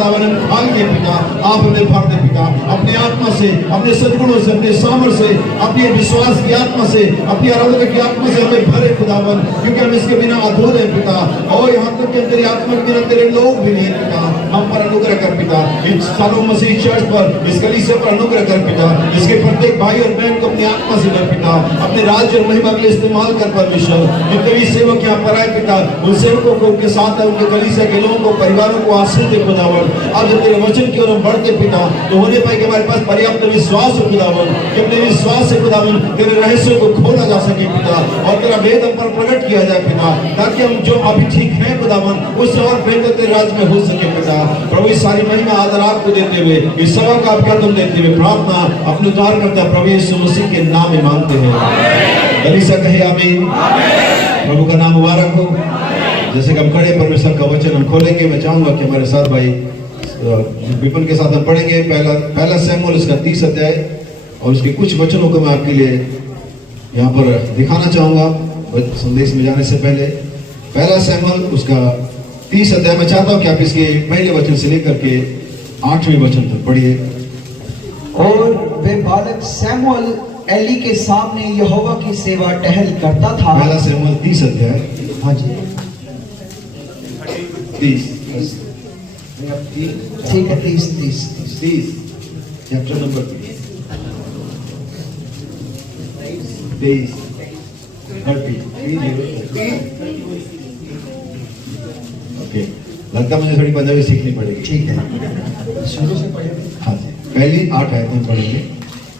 खुदावन फल दे पिता, आप हमें भर दे पिता, अपने आत्मा से, अपने सद्गुणों से, अपने सामर्थ से, अपने विश्वास की आत्मा से, अपनी आराधना की आत्मा से हमें भरे खुदावन, क्योंकि हम इसके बिना अधूरे हैं पिता। और यहाँ तक कि तेरी आत्मा के बिना तेरे लोग भी नहीं पिता। हम पर अनुग्रह कर पिता, इन सालों मसीह चर्च पर, इस कलीसिया पर अनुग्रह कर पिता, इसके प्रत्येक भाई और बहन को अपनी आत्मा से भर पिता, अपने राज्य और महिमा के लिए इस्तेमाल कर परमेश्वर। जितने भी सेवक यहाँ पर आए पिता, उन सेवकों को, उनके साथ है, उनके कलीसिया के लोगों को, परिवारों को आशीष दे खुदावन। अब जब तेरे वचन की ओर हम बढ़ते पिता, तो होने पाए कि हमारे पास पर्याप्त विश्वास हो खुदावन, कि अपने विश्वास से खुदावन तेरे रहस्यों को खोला जा सके पिता, और तेरा भेद हम पर प्रकट किया जाए पिता, ताकि हम जो अभी ठीक है खुदावन, उससे और बेहतर तेरे राज्य में हो सके पिता। प्रभु इस सारी महिमा आदर आपको देते हुए, इस सभा का आपका तुम देते हुए प्रार्थना अपने उद्धार करता प्रभु यीशु मसीह के नाम में मांगते हैं। कलीसिया कहे आमीन। प्रभु का नाम मुबारक हो। जैसे कि हम खड़े परमेश्वर का वचन हम खोलेंगे, मैं चाहूंगा कि हमारे साथ भाई विपिन के साथ हम पढ़ेंगे पहला शमूएल इसका 30 अध्याय, और उसके कुछ वचनों को मैं आपके लिए यहाँ पर दिखाना चाहूंगा संदेश में जाने से पहले। पहला शमूएल उसका 30 अध्याय में चाहता हूँ कि आप इसके पहले वचन से लेकर के 8वें वचन तक पढ़िए। और वे बालक शमूएल एली के सामने यहोवा की सेवा टहल करता था। पहला शमूएल 30 अध्याय, हाँ जी 30, ठीक है 30 चैप्टर नंबर 23 ओके। लगता मुझे थोड़ी पंजाबी सीखनी पड़ेगी। ठीक है, शुरू से पढ़ेंगे। हाँ जी, पहली 8 आयतें पढ़ेंगे।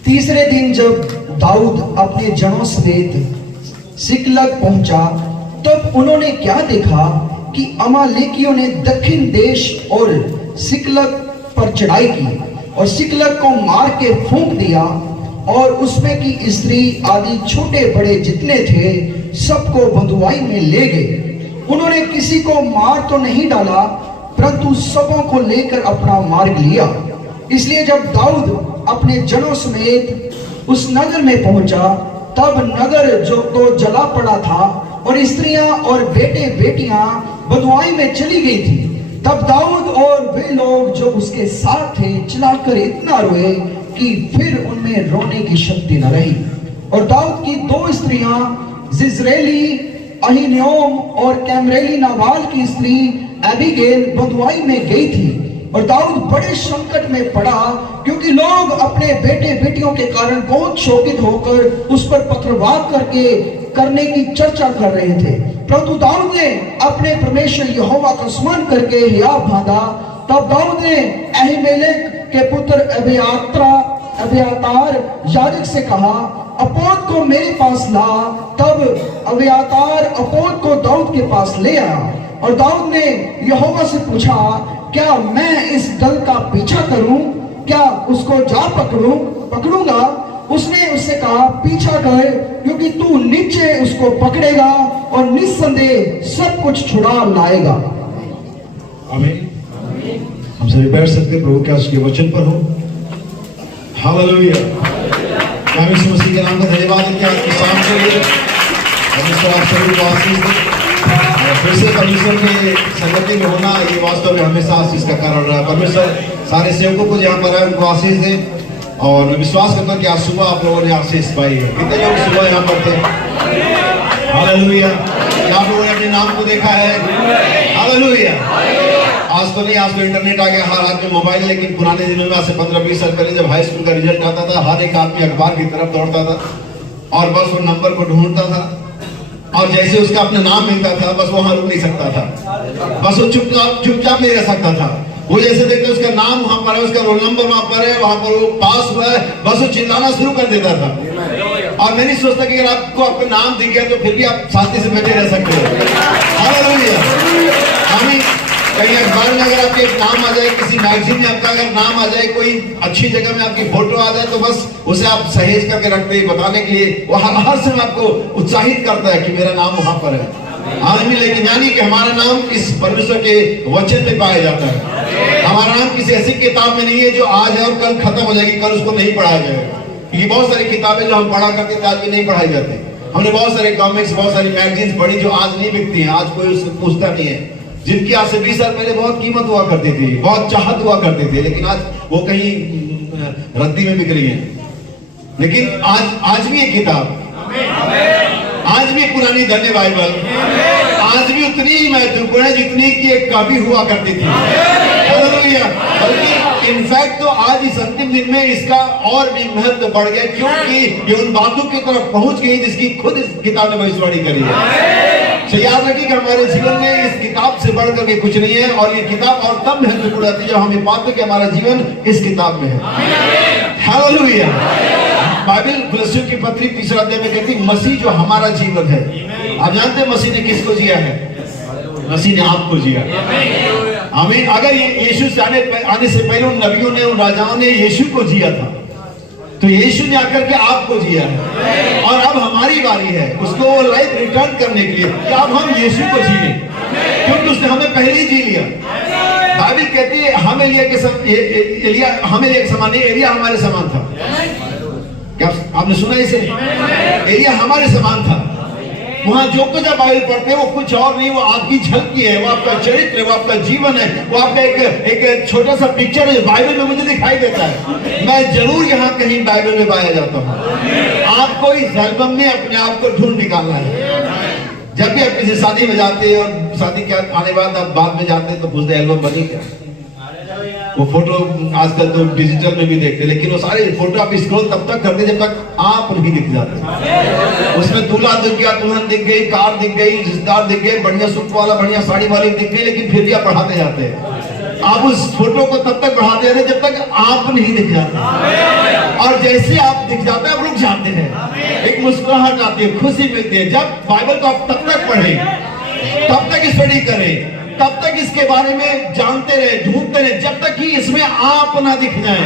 तीसरे दिन जब दाऊद अपने जनों समेत सिकलग पहुंचा, तब उन्होंने क्या देखा कि अमालेकियों ने दक्षिण देश और सिकलग पर चढ़ाई की और सिकलग को मार के फूंक दिया, और उसमें की स्त्री आदि छोटे बड़े जितने थे सबको बंधुआई में ले गए। उन्होंने किसी को मार तो नहीं डाला, परंतु सबों को लेकर अपना मार्ग लिया। इसलिए जब दाऊद अपने जनों समेत उस नगर में पहुंचा, तब नगर जो तो जला पड़ा था और स्त्रियां और बेटे बेटियां बंधुआई में चली गई थी। तब दाऊद और वे लोग जो उसके साथ थे चिल्लाकर इतना रोए कि फिर उनमें रोने की शक्ति न रही। और दाऊद की 2 स्त्रियां जिज्रेली अहीनोम और कैमरेली नाबाल की स्त्री एबीगेल बंधुआई में गई थी। और दाऊद बड़े संकट में पड़ा, क्योंकि लोग अपने बेटे बेटियों के कारण बहुत शोकित होकर उस पर पथरवाह करने की चर्चा कर रहे थे। परंतु दाऊद ने अपने परमेश्वर यहोवा का स्मरण करके हिया बांधा। तब दाऊद ने अहीमेलेक के पुत्र अब्यातार याजक से कहा, अपोद को मेरे पास ला। तब अब्यातार अपोद को दाऊद के पास ले आया। और दाऊद ने यहोवा से पूछा, क्या मैं इस दल का पीछा करूं? क्या उसको जा पकड़ूंगा? उसने उससे कहा, पीछा कर, क्योंकि तू नीचे उसको पकड़ेगा और निस्संदेह सब कुछ छुड़ा लाएगा। आमीन। हम सभी बैठ सकते, प्रभु के उसके वचन पर हो। हालेलुया। यीशु मसीह के नाम का धन्यवाद है कि आज की शाम के लिए परमेश्वर आप सभी को आशीष दे। फिर से परमेश्वर के संगति में होना ये वास्तव में हमेशा आशीष का कारण रहा। परमेश्वर सारे सेवकों को जहाँ पर है उनको आशीष दे, और मैं विश्वास करता हूँ कि आज सुबह आप लोगों ने आशीष पाई है। कितने लोग सुबह यहाँ पर थे? हालेलुया। आप लोगों ने अपने नाम को देखा है? हालेलुया। आज तो नहीं, आज तो इंटरनेट आ गया हर हाथ में मोबाइल, लेकिन पुराने दिनों में आज से 15-20 साल पहले जब हाई स्कूल का रिजल्ट आता था, हर एक आदमी अखबार की तरफ दौड़ता था और बस वो नंबर को ढूंढता था, और जैसे उसका अपना नाम मिलता था बस वहां रुक नहीं सकता था, बस वो चुपचाप नहीं रह सकता था। वो जैसे देखते उसका नाम वहां पर है, उसका रोल नंबर वहां पर है, वहां पर वो पास हुआ है, बस वो चिल्लाना शुरू कर देता था। और मैं नहीं सोचता कि अगर आपको आपका नाम दिख गया तो फिर भी आप शांति से बैठे रह सकते हो। हालेलुया। आमीन। कहीं अखबार में अगर आपके नाम आ जाए, किसी मैगजीन में आपका अगर नाम आ जाए, कोई अच्छी जगह में आपकी फोटो आ जाए, तो बस उसे आप सहेज करके रखते हैं, बताने के लिए वो हर समय आपको उत्साहित करता है कि मेरा नाम वहां पर है। आदमी लेकिन यानी कि हमारा नाम इस परमेश्वर के वचन में पाया जाता है। हमारा नाम किसी ऐसी किताब में नहीं है जो आज है और कल खत्म हो जाएगी, कल उसको नहीं पढ़ाया जाएगा। क्योंकि बहुत सारी किताबें जो हम पढ़ा करते थे आज भी नहीं पढ़ाई जाती। हमने बहुत सारे कॉमिक्स, बहुत सारी मैगजीन्स पढ़ी जो आज नहीं बिकती हैं, आज कोई उससे पूछता नहीं है। जिनकी आज से 20 साल पहले बहुत कीमत हुआ करती थी, बहुत चाहत हुआ करती थी, लेकिन आज वो कहीं रद्दी में बिक रही है। लेकिन आज भी एक किताब, आज भी पुरानी धन्य बाइबल आज भी उतनी ही महत्वपूर्ण है जितनी की एक कॉपी हुआ करती थी। हालेलुया। बल्कि इनफैक्ट तो आज इस अंतिम दिन में इसका और भी महत्व बढ़ गया, क्योंकि ये उन बातों की तरफ पहुंच गई जिसकी खुद इस किताब ने भविष्यवाणी करी है। तो याद रखिए कि हमारे जीवन में इस किताब से बढ़कर के कुछ नहीं है, और ये किताब और तब महत्वपूर्ण आती है जब हमें पाते कि हमारा जीवन इस किताब में है। हालेलुया। बाइबल कुलस्सियों की पत्री 3 अध्याय में कहती है मसीह जो हमारा जीवन है। आप जानते हैं मसीह ने किसको जिया है? मसीह ने आपको जिया। हमें अगर ये यीशु से आने से पहले उन नबियों ने, उन राजाओं ने यीशु को जिया था, तो यीशु ने आकर के आपको जिया है, और अब हमारी बारी है उसको वो लाइफ रिटर्न करने के लिए कि अब हम यीशु को जिए, क्योंकि उसने हमें पहले ही जी लिया। बाइबल कहती है हम एलिया के समान नहीं, एलिया हमारे समान था। क्या आपने सुना इसे? एलिया हमारे समान था। वहां जो कुछ आप बाइबल पढ़ते हैं वो कुछ और नहीं, वो आपकी झलकी है, वो आपका चरित्र है, वो आपका जीवन है, वो आपका एक छोटा सा पिक्चर है जो बाइबल में मुझे दिखाई देता है। मैं जरूर यहाँ कहीं बाइबल में पाया जाता हूँ। आपको इस एल्बम में अपने आप को ढूंढ निकालना है। जब भी आप किसी शादी में जाते हैं और शादी के आने बाद आप बाद में जाते हैं तो पूछते एल्बम बनी क्या? वो फोटो आजकल तो डिजिटल में भी देखते, लेकिन वो सारे फोटो आप स्क्रॉल तब तक करते जब तक आप नहीं दिख जाते। उसमें दूल्हा दिख गया, दुल्हन दिख गई, कार दिख गई, रिश्तेदार दिख गए, बढ़िया सूट वाला, बढ़िया साड़ी वाली दिख गई, लेकिन फिर भी आप बढ़ाते जाते हैं। आप उस फोटो को तब तक बढ़ाते जाते जब तक आप नहीं दिख जाते, और जैसे आप दिख जाते हैं आप रुक जाते हैं। एक मुस्कुराहट आती है, खुशी मिलती है। जब बाइबल को आप तब तक पढ़ें, तब तक स्टडी करें, तब तक इसके बारे में जानते रहे, ढूंढते रहे, जब तक कि इसमें आप ना दिख जाए।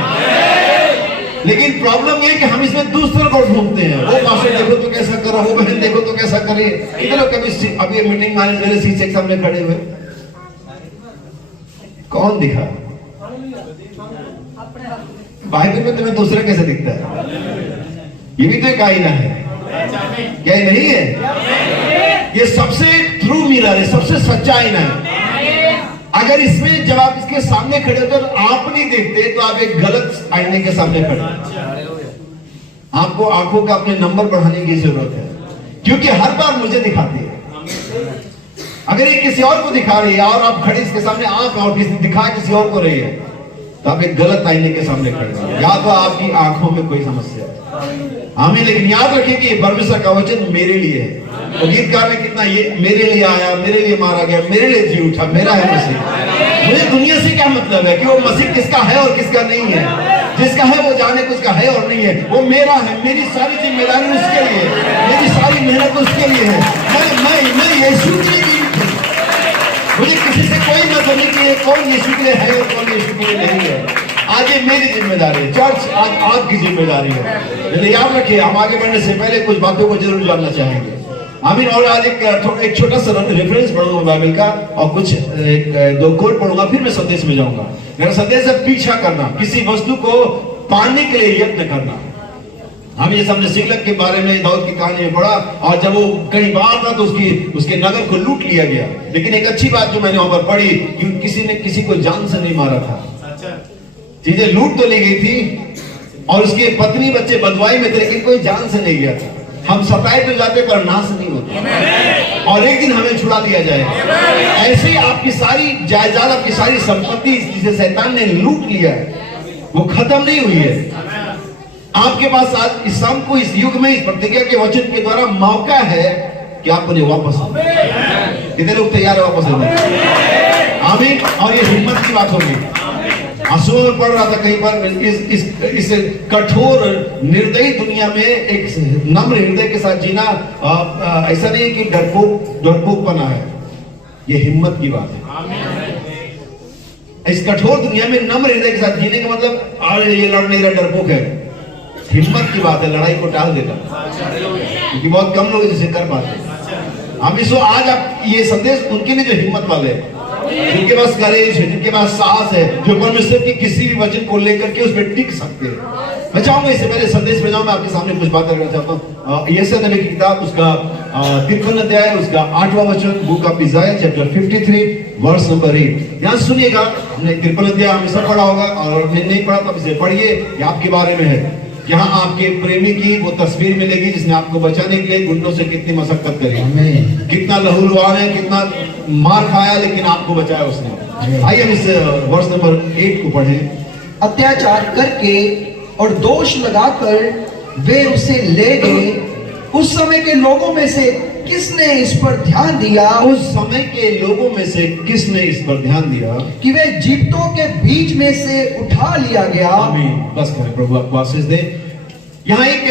लेकिन प्रॉब्लम ये है कि हम इसमें दूसरों को ढूंढते हैं। वो पास्टर देखो तो कैसा करो, वो बहन देखो तो कैसा करे। कितने लोग कभी अभी मीटिंग में मेरे शीशे के सामने खड़े हुए, कौन दिखा? बाइबल में तुम्हें दूसरा कैसे दिखता है? ये भी तो एक आईना है, क्या नहीं है? ये सबसे ट्रू मिरर है, सबसे सच्चा आईना है। अगर इसमें जब आप इसके सामने खड़े होते और आप नहीं देखते तो आप एक गलत आईने के सामने खड़े। आपको आंखों का अपने नंबर बढ़ाने की जरूरत है, क्योंकि हर बार मुझे दिखाती है। अगर ये किसी और को दिखा रही है और आप खड़े इसके सामने आंख और दिखा किसी और को रही है, तो आप एक गलत आईने के सामने खड़े हैं, या तो आपकी आंखों में कोई समस्या है। हमें लेकिन याद रखिए कि परमेश्वर का वचन मेरे लिए है। तो गीतकार ने कितना ये मेरे लिए आया, मेरे लिए मारा गया, मेरे लिए जी उठा, मेरा है मसीह। मुझे दुनिया से क्या मतलब है कि वो मसीह किसका है और किसका नहीं है? जिसका है वो जाने किसका है और नहीं है। वो मेरा है, मेरी सारी जिम्मेदारी उसके लिए, मेरी सारी मेहनत उसके लिए है। मैं यीशु के लिए, मुझे किसी से कोई मतलब नहीं कि कौन यीशु के लिए है और कौन यीशु के लिए नहीं है। आज ये मेरी जिम्मेदारी है, चर्च आज आपकी जिम्मेदारी है। लेकिन याद रखिए हम आगे बढ़ने से पहले कुछ बातों को जरूर जानना चाहेंगे। आमीन। और आज एक छोटा सा रेफरेंस पढ़ूंगा बाइबल का, और कुछ 2 कोट पढ़ूंगा, फिर मैं संदेश में जाऊंगा। मेरा संदेश है पीछा करना, किसी वस्तु को पाने के लिए यत्न करना। हम ये हमने सिकलग के बारे में दाऊद की कहानी में पढ़ा, और जब वो कहीं बाहर था तो उसके नगर को लूट लिया गया। लेकिन एक अच्छी बात जो मैंने वहां पर पढ़ी कि किसी ने किसी को जान से नहीं मारा था। चीजें लूट तो ली गई थी और उसके पत्नी बच्चे बदवाई में थे, लेकिन कोई जान से नहीं गया था। हम सताए तो जाते पर नाश नहीं होते, और एक दिन हमें छुड़ा दिया जाए। ऐसे ही आपकी सारी जायदाद, आपकी सारी संपत्ति जिसे शैतान ने लूट लिया है, वो खत्म नहीं हुई है। आपके पास आज इस शाम को, इस युग में, इस प्रतिज्ञा के वचन के द्वारा मौका है कि आप उन्हें वापस, कितने लोग तैयार है वापस लेने? आमीन। और ये हिम्मत की बात होगी। आंसुओं में पढ़ रहा था कहीं पर, इस कठोर निर्दयी दुनिया में एक नम्र हृदय के साथ जीना ऐसा नहीं कि डरपोक बना है, ये हिम्मत की बात है। इस कठोर दुनिया में नम्र हृदय के साथ जीने का मतलब अरे ये लड़ नहीं रहा, डरपोक है। हिम्मत की बात है, लड़ाई को टाल देता, क्योंकि बहुत कम लोग जिसे कर पाते। हम इसको आज आप ये संदेश उनके लिए जो हिम्मत वाले हैं, जिनके पास करेज है, जिनके पास साहस है, जो परमेश्वर की किसी भी वचन को लेकर के उसमें टिक सकते हैं। मैं चाहूंगा इससे पहले संदेश में जाऊं, मैं आपके सामने कुछ बातें करना चाहता हूँ। यशायाह नबी की किताब, उसका 53 अध्याय उसका 8वां वचन, book of Isaiah chapter 53 verse number 8। ध्यान सुनिएगा, हमने 53 अध्याय हमेशा पढ़ा होगा, और नहीं पढ़ा तो इसे पढ़िए, ये आपके बारे में है। यहाँ आपके प्रेमी की वो तस्वीर मिलेगी जिसने आपको बचाने के लिए गुंडों से कितनी मशक्कत करी, कितना लहू लुहान है, कितना मार खाया, लेकिन आपको बचाया उसने। आइए हम इस वर्ष नंबर 8 को पढ़ें। अत्याचार करके और दोष लगाकर वे उसे ले गए। उस समय के लोगों में से किसने इस पर ध्यान दिया? उस समय के लोगों में से किसने इस पर ध्यान दिया कि वे जीवितों के बीच में से उठा लिया गया। आमीन। बस करें, प्रभु आपको आशीष दे। यहाँ एक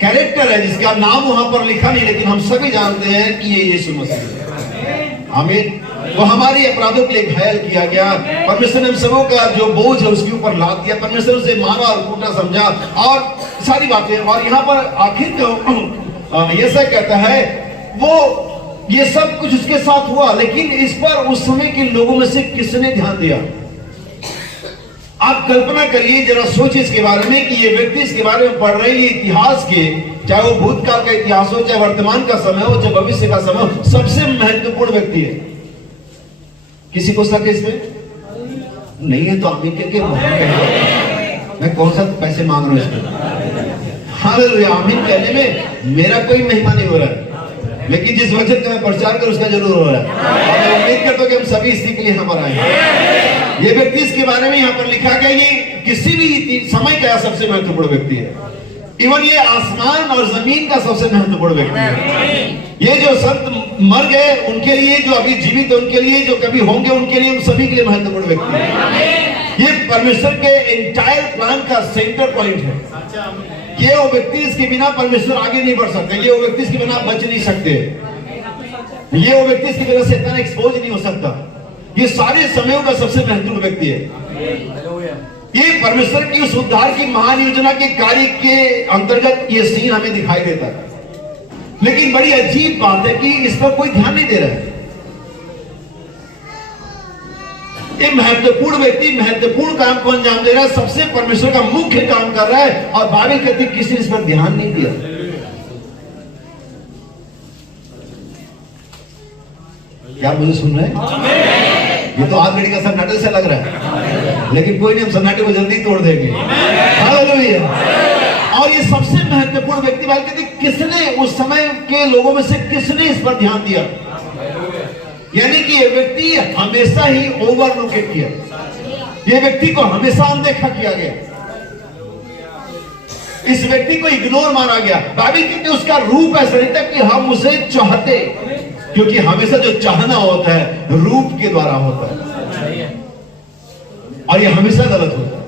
कैरेक्टर है जिसका नाम वहां पर लिखा नहीं, लेकिन हम सभी जानते हैं कि ये यीशु मसीह है। आमीन। वो हमारे अपराधों के लिए घायल किया गया, परमेश्वर ने हम सबों का जो बोझ है उसके ऊपर लाद दिया, परमेश्वर उसे मारा और कूटा समझा और सारी बातें। और यहाँ पर आखिर तो ऐसा कहता है वो ये सब कुछ उसके साथ हुआ, लेकिन इस पर उस समय के लोगों में से किसने ध्यान दिया? आप कल्पना करिए, जरा सोचिए इसके बारे में कि ये व्यक्ति इसके बारे में पढ़ रहे हैं, इतिहास के, चाहे वो भूतकाल का इतिहास हो, चाहे वर्तमान का समय हो, चाहे भविष्य का समय हो, सबसे महत्वपूर्ण व्यक्ति है। किसी को शक है इसमें? नहीं है तो आमीन के मैं कौन सा पैसे मांग रहा हूं इसमें? हालेलुया। आमीन कहने में मेरा कोई महिमा नहीं हो रहा है, लेकिन जिस वचन का मैं प्रचार कर उसका जरूर हो रहा है, और मैं उम्मीद करता हूं कि हम सभी इसी के लिए यहाँ पर आए हैं। ये व्यक्ति इसके बारे में यहाँ पर लिखा गया, ये किसी भी समय का सबसे महत्वपूर्ण व्यक्ति है। इवन ये आसमान और जमीन का सबसे महत्वपूर्ण व्यक्ति है। ये जो संत मर गए उनके लिए, जो अभी जीवित है उनके लिए, जो कभी होंगे उनके लिए, उन सभी के लिए महत्वपूर्ण व्यक्ति है। ये परमेश्वर के एंटायर प्लान का सेंटर पॉइंट है। ये वो व्यक्ति इसके बिना परमेश्वर आगे नहीं बढ़ सकते, ये वो व्यक्ति इसके बिना बच नहीं सकते, ये वो व्यक्ति इसके बिना शैतान एक्सपोज नहीं हो सकता। ये सारे समयों का सबसे महत्वपूर्ण व्यक्ति है। ये परमेश्वर की उस उद्धार की महान योजना के कार्य के अंतर्गत ये सीन हमें दिखाई देता है, लेकिन बड़ी अजीब बात है कि इस पर कोई ध्यान नहीं दे रहा है। ये महत्वपूर्ण व्यक्ति महत्वपूर्ण काम को अंजाम दे रहा है, सबसे परमेश्वर का मुख्य काम कर रहा है, और बाइबल कहती है किसी ने इस पर ध्यान नहीं दिया। क्या मुझे सुन रहे हैं? ये तो हाथ घड़ी का सन्नाटे से लग रहा है, लेकिन कोई नहीं, हम सन्नाटे को जल्दी तोड़ देंगे। हालेलुया। और ये सबसे महत्वपूर्ण व्यक्ति बाइबल कहती है किसने, उस समय के लोगों में से किसने इस पर ध्यान दिया? यानी कि ये व्यक्ति हमेशा ही ओवरलुक किया, ये व्यक्ति को हमेशा अनदेखा किया गया, इस व्यक्ति को इग्नोर मारा गया। बाइबल कहती है उसका रूप ऐसा नहीं था कि हम उसे चाहते, क्योंकि हमेशा जो चाहना होता है रूप के द्वारा होता है, और ये हमेशा गलत होता है।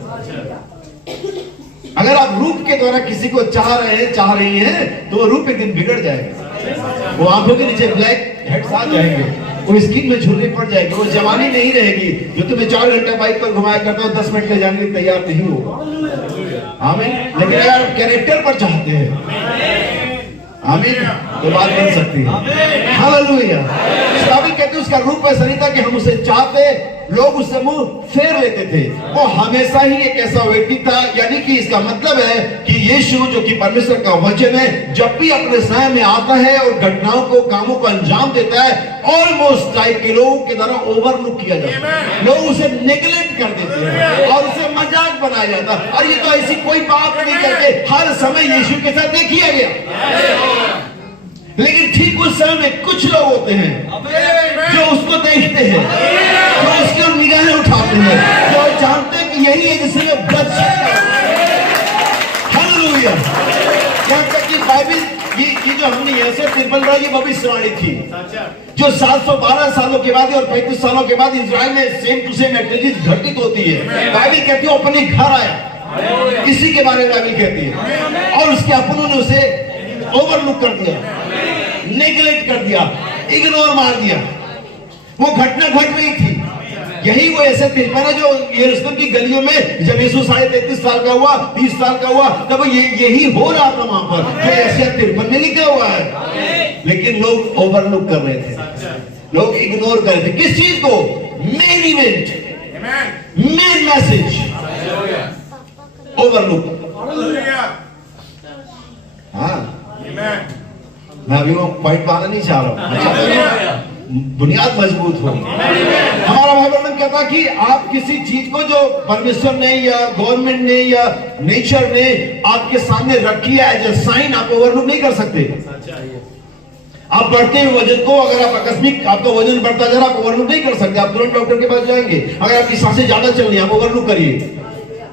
अगर आप रूप के द्वारा किसी को चाह रही हैं, तो वो रूप एक दिन बिगड़ जाएगा, वो आंखों के नीचे ब्लैक हेड्स आ जाएंगे, वो स्किन में झुर्री पड़ जाएगी, वो जवानी नहीं रहेगी। जो तुम्हें 4 घंटा बाइक पर घुमाया करता है 10 मिनट ले जाने के लिए तैयार नहीं होगा। आमीन। लेकिन अगर आप कैरेक्टर पर चाहते हैं, आमीन, तो बात बन सकती है। हालेलुया। दाऊद कहते हैं उसका रूप ऐसा नहीं था कि हम उसे चाहते, लोग उससे मुंह फेर लेते थे। वो हमेशा ही एक ऐसा व्यक्ति था, यानी कि इसका मतलब है कि यीशु जो कि परमेश्वर का वचन है, जब भी अपने समय में आता है और घटनाओं को, कामों को अंजाम देता है, ऑलमोस्ट टाइप के लोगों के द्वारा ओवरलुक किया जाता है, लोग उसे नेग्लेक्ट कर देते हैं और उसे मजाक बनाया जाता है। और ये तो ऐसी कोई बात नहीं करके हर समय यीशु के साथ ये किया गया। लेकिन ठीक उस समय में कुछ लोग होते हैं जो उसको देखते हैं, जो उसकी ओर निगाहें उठाते हैं, जो जानते हैं कि यही है जिससे मैं बच सकता हूं। हालेलुया। यहाँ तक कि बाइबल की जो हमने ऐसे 53 की भविष्यवाणी थी, जो 712 सालों के बाद और 35 सालों के बाद इजराइल में सेम टू सेम एक्टिविटीज घटित होती है। बाइबल कहती है अपने घर आया, इसी के बारे में बाइबल कहती है, और उसके अपनों ने उसे ओवरलुक कर दिया, नेग्लेक्ट कर दिया, इग्नोर मार दिया। वो घटना घट रही थी, यही वो ऐसे तिरपन है जो यरूशलेम की गलियों में जब यीशु 33.5 साल का हुआ, 30 साल का हुआ, तब यही हो रहा था वहां पर, जो ऐसे तिरपन में लिखा हुआ है। लेकिन लोग ओवरलुक कर रहे थे, लोग इग्नोर कर रहे थे। किस चीज को? Main event, main message, overlook. हाँ, मैं अभी वो पॉइंट पाना नहीं चाह रहा हूँ, अच्छा बुनियाद मजबूत हो। हमारा भाई बहन कहता कि आप किसी चीज को जो परमेश्वर ने या गवर्नमेंट ने या नेचर ने आपके सामने रखी है एज ए साइन, आप ओवरलुक नहीं कर सकते। आप बढ़ते हुए वजन को, अगर आप आकस्मिक आपका वजन बढ़ता जा रहा, आप ओवरलुक नहीं कर सकते। आप तुरंत डॉक्टर के पास जाएंगे। अगर आपकी सांसें ज्यादा चल रही है, आप ओवरलुक करिए,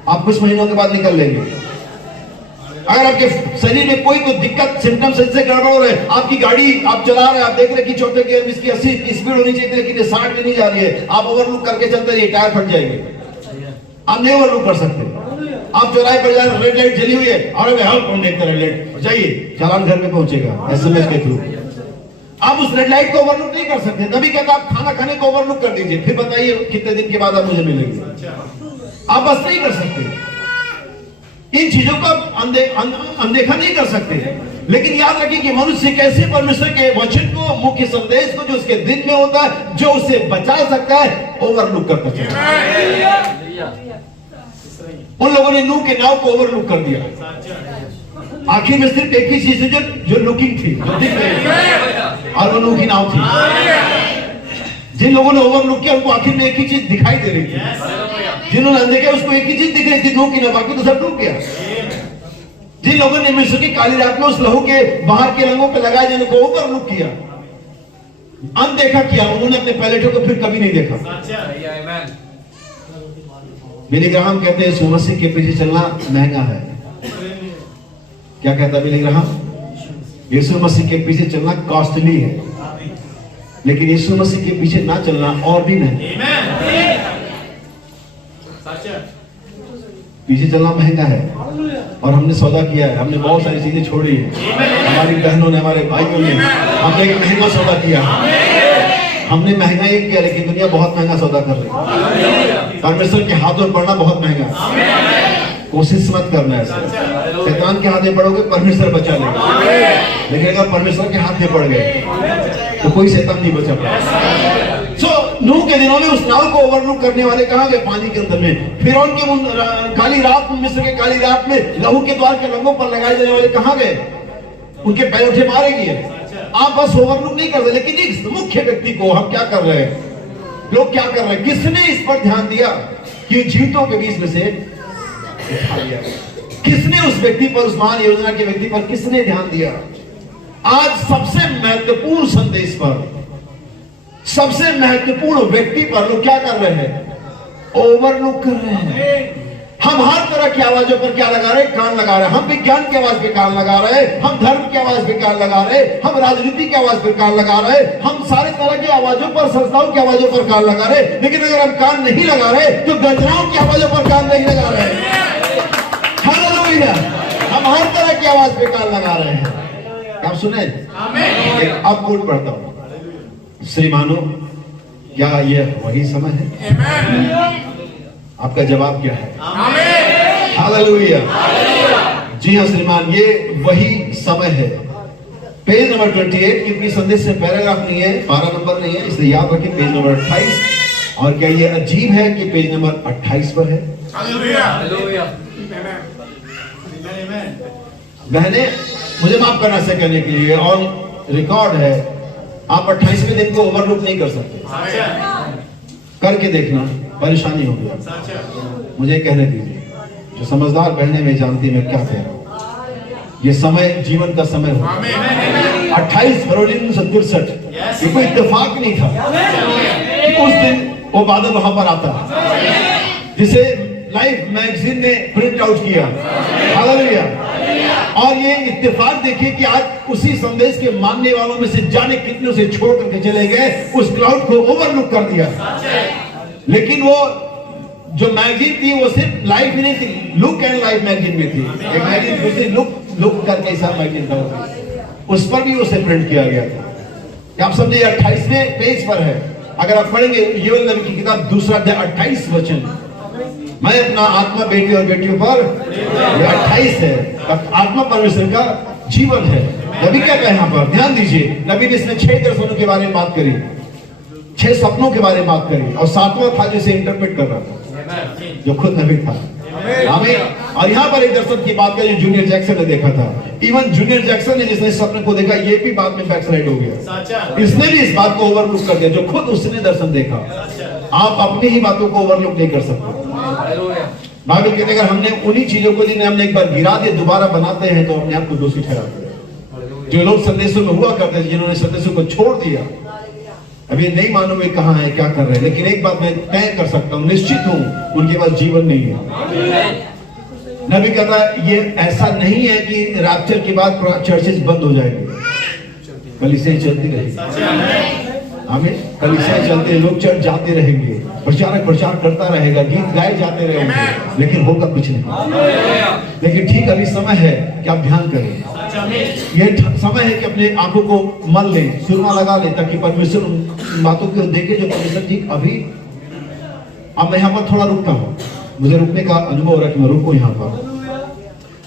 आप कुछ महीनों के बाद निकल लेंगे। अगर आपके शरीर में कोई तो दिक्कत, सिम्टम्स ऐसे गड़बड़ हो रहे हैं, आपकी गाड़ी आप चला रहे हैं, आप देख रहे हैं कि चौथे गियर में इसकी 80 की स्पीड होनी चाहिए लेकिन 60 में नहीं जा रही है, आप ओवरलुक करके चलते रहिए, टायर फट जाएंगे। आप नहीं ओवरलुक कर सकते। आप चौराहे पर जा रहे, रेड लाइट जली हुई है, अरे हेल्प कौन देखता रेड लाइट, जाइए चालान घर में पहुंचेगा SMS के थ्रू। आप उस रेड लाइट को ओवरलुक नहीं कर सकते। तभी कहता आप खाना खाने को ओवरलुक कर दीजिए, फिर बताइए कितने दिन के बाद आप मुझे मिलेंगे। आप बस नहीं कर सकते, इन चीजों को अनदेखा नहीं कर सकते। लेकिन याद रखिए कि मनुष्य कैसे परमेश्वर के वचन को, मुख्य संदेश को जो उसके दिन में होता है, जो उसे बचा सकता है, ओवरलुक करता चला। उन लोगों ने नूह के नाव को ओवरलुक कर दिया। आखिर में सिर्फ एक ही चीज थी जो लुकिंग थी, जो दिख रही थी, और वो नूह की नाव थी। जिन लोगों ने ओवरलुक किया उनको आखिर में एक ही चीज दिखाई दे रही थी। जिन्होंने अनदेखा उसको एक ही चीज दिख रही थी, नूह की नाव, बाकी तो सब डूब गया। जिन लोगों ने मिस्र की काली रात में उस लहू के बाहर के रंगों पे लगाए, जिनको ओवरलुक किया, अनदेखा किया, उन्होंने अपने पैलेटों को फिर कभी नहीं देखा। बिली ग्राहम कहते हैं यीशु मसीह के पीछे चलना महंगा है। क्या कहता बिली ग्राहम? यीशु मसीह के पीछे चलना कॉस्टली है, लेकिन यीशु मसीह के पीछे ना चलना और भी महंगा। पीछे चलना महंगा है, और हमने सौदा किया है। हमने बहुत सारी चीजें छोड़ी है। हमारी बहनों ने, हमारे भाइयों ने, हमने एक महंगा सौदा किया। हमने महंगा ही किया, लेकिन दुनिया बहुत महंगा सौदा कर रही है। परमेश्वर के हाथों पड़ना बहुत महंगा है। कोशिश मत करना है, शैतान के हाथ में पड़ोगे परमेश्वर बचा लेगा, लेकिन अगर परमेश्वर के हाथ में पड़ गए तो कोई शैतान नहीं बचा पाएगा। सो नूह के दिनों में उस नाव को ओवरलुक करने वाले कहां गए? पानी के अंदर में। फिरौन के काली रात में, मिस्र के काली रात में लहू के द्वार के रंगों पर लगाए जाने वाले कहां गए? उनके पैर उठे मारे गए। आप बस ओवरलुक नहीं कर रहे, लेकिन इस मुख्य व्यक्ति को हम क्या कर रहे हैं? लोग क्या कर रहे हैं? किसने इस पर ध्यान दिया कि जीवितों के बीच में से उठा लिया? किसने उस व्यक्ति पर, उस महान योजना के व्यक्ति पर किसने ध्यान दिया? आज सबसे महत्वपूर्ण संदेश पर, सबसे महत्वपूर्ण व्यक्ति पर लोग क्या कर रहे हैं? ओवरलुक कर रहे हैं। हम हर तरह की आवाजों पर क्या लगा रहे हैं? कान लगा रहे हैं। हम विज्ञान की आवाज पे कान लगा रहे हैं, हम धर्म की आवाज पे कान लगा रहे हैं, हम राजनीति की आवाज पे कान लगा रहे हैं, हम सारे तरह की आवाजों पर, संस्थाओं की आवाजों पर कान लगा रहे हैं। लेकिन अगर हम कान नहीं लगा रहे तो गर्जनाओं की आवाजों पर कान नहीं लगा रहे। हालेलुया! हम हर तरह की आवाज पे कान लगा रहे हैं। आप सुने? अब कोट पढ़ता हूं। श्रीमानो, क्या यह वही समय है? आपका जवाब क्या है? हालेलुया! जी हाँ श्रीमान, ये वही समय है। पेज नंबर 28, क्योंकि संदेश से पैराग्राफ नहीं है, 12 नंबर नहीं है, इसलिए याद रखें पेज नंबर 28। और क्या ये अजीब है कि पेज नंबर 28 पर है? बहने, मुझे माफ करना से कहने के लिए, और रिकॉर्ड है, आप 28वें दिन को ओवरलुक नहीं कर सकते। करके देखना, परेशानी होगी। मुझे कहने दीजिए, जो समझदार बहने में जानती मैं क्या कह रहा हूं। ये समय जीवन का समय हो। 28 फरवरी 1963, ये कोई इत्तेफाक नहीं था कि उस दिन वो बादल वहां पर आता, जिसे लाइफ मैगजीन ने प्रिंट आउट किया। हालेलुया! और ये इत्तेफाक देखिए कि आज उसी संदेश के मानने वालों में से जाने कितने उसे छोड़ करके चले गए, उस क्लाउड को ओवरलुक कर दिया। लेकिन वो जो मैगजीन थी वो सिर्फ लाइफ ही नहीं थी, लुक एंड लाइफ मैगजीन में थी। एक मैगजीन दूसरी लुक करके ऐसा मैगजीन था, उस पर भी उसे प्रिंट किया गया था। आप समझे? 28वें पेज पर है। अगर आप पढ़ेंगे योएल नबी की किताब, दूसरा अध्याय 28 वचन, मैं अपना आत्मा बेटी और बेटियों पर, 28 है। आत्मा परमेश्वर का जीवन है। नबी क्या कहे यहाँ पर? ध्यान दीजिए, नबी ने इसमें 6 दर्शनों के बारे में बात करी, 6 सपनों के बारे में बात करी, और 7वां था जिसे इंटरप्रेट कर रहा था, जो खुद नबी था। आमीन। और यहाँ पर एक दर्शन की बात करी जो जूनियर जैक्सन ने देखा था। इवन जूनियर जैक्सन ने जिसने इस सपने को देखा, ये भी बाद में बैकस्लाइड हो गया। इसने भी इस बात को ओवरलुक कर दिया जो खुद उसने दर्शन देखा। आप अपनी ही बातों को ओवरलुक नहीं कर सकते। बाइबल कहते हैं अगर हमने उन्हीं चीजों को जिन्हें हमने एक बार गिरा दिया दोबारा बनाते हैं तो अपने आप को दोषी ठहराते हैं। जो लोग संदेशों में हुआ करते हैं, जिन्होंने संदेशों को छोड़ दिया, अब ये नहीं मालूम वे कहां है, क्या कर रहे हैं, लेकिन एक बात मैं तय कर सकता हूं, निश्चित हूं उनके पास जीवन नहीं है। नबी कहता है ये ऐसा नहीं है कि रैप्चर के बाद चर्चेस बंद हो जाएंगे, कलीसियाएं चलती रहेंगी। हमें कलीसियाएं चलते, लोग चर्च जाते रहेंगे, प्रचारक प्रचार करता रहेगा, गीत गाए जाते रहेंगे, लेकिन होगा कुछ नहीं। लेकिन ठीक अभी समय है कि आप ध्यान करें। यह समय है कि अपने आंखों को मल ले, सुरमा लगा ले, ताकि परमेश्वर उन बातों को देखे जो परमेश्वर ठीक अभी। अब मैं यहाँ पर थोड़ा रुकता हूँ, मुझे रुकने का अनुभव हो रहा है कि मैं रुकूं यहाँ पर।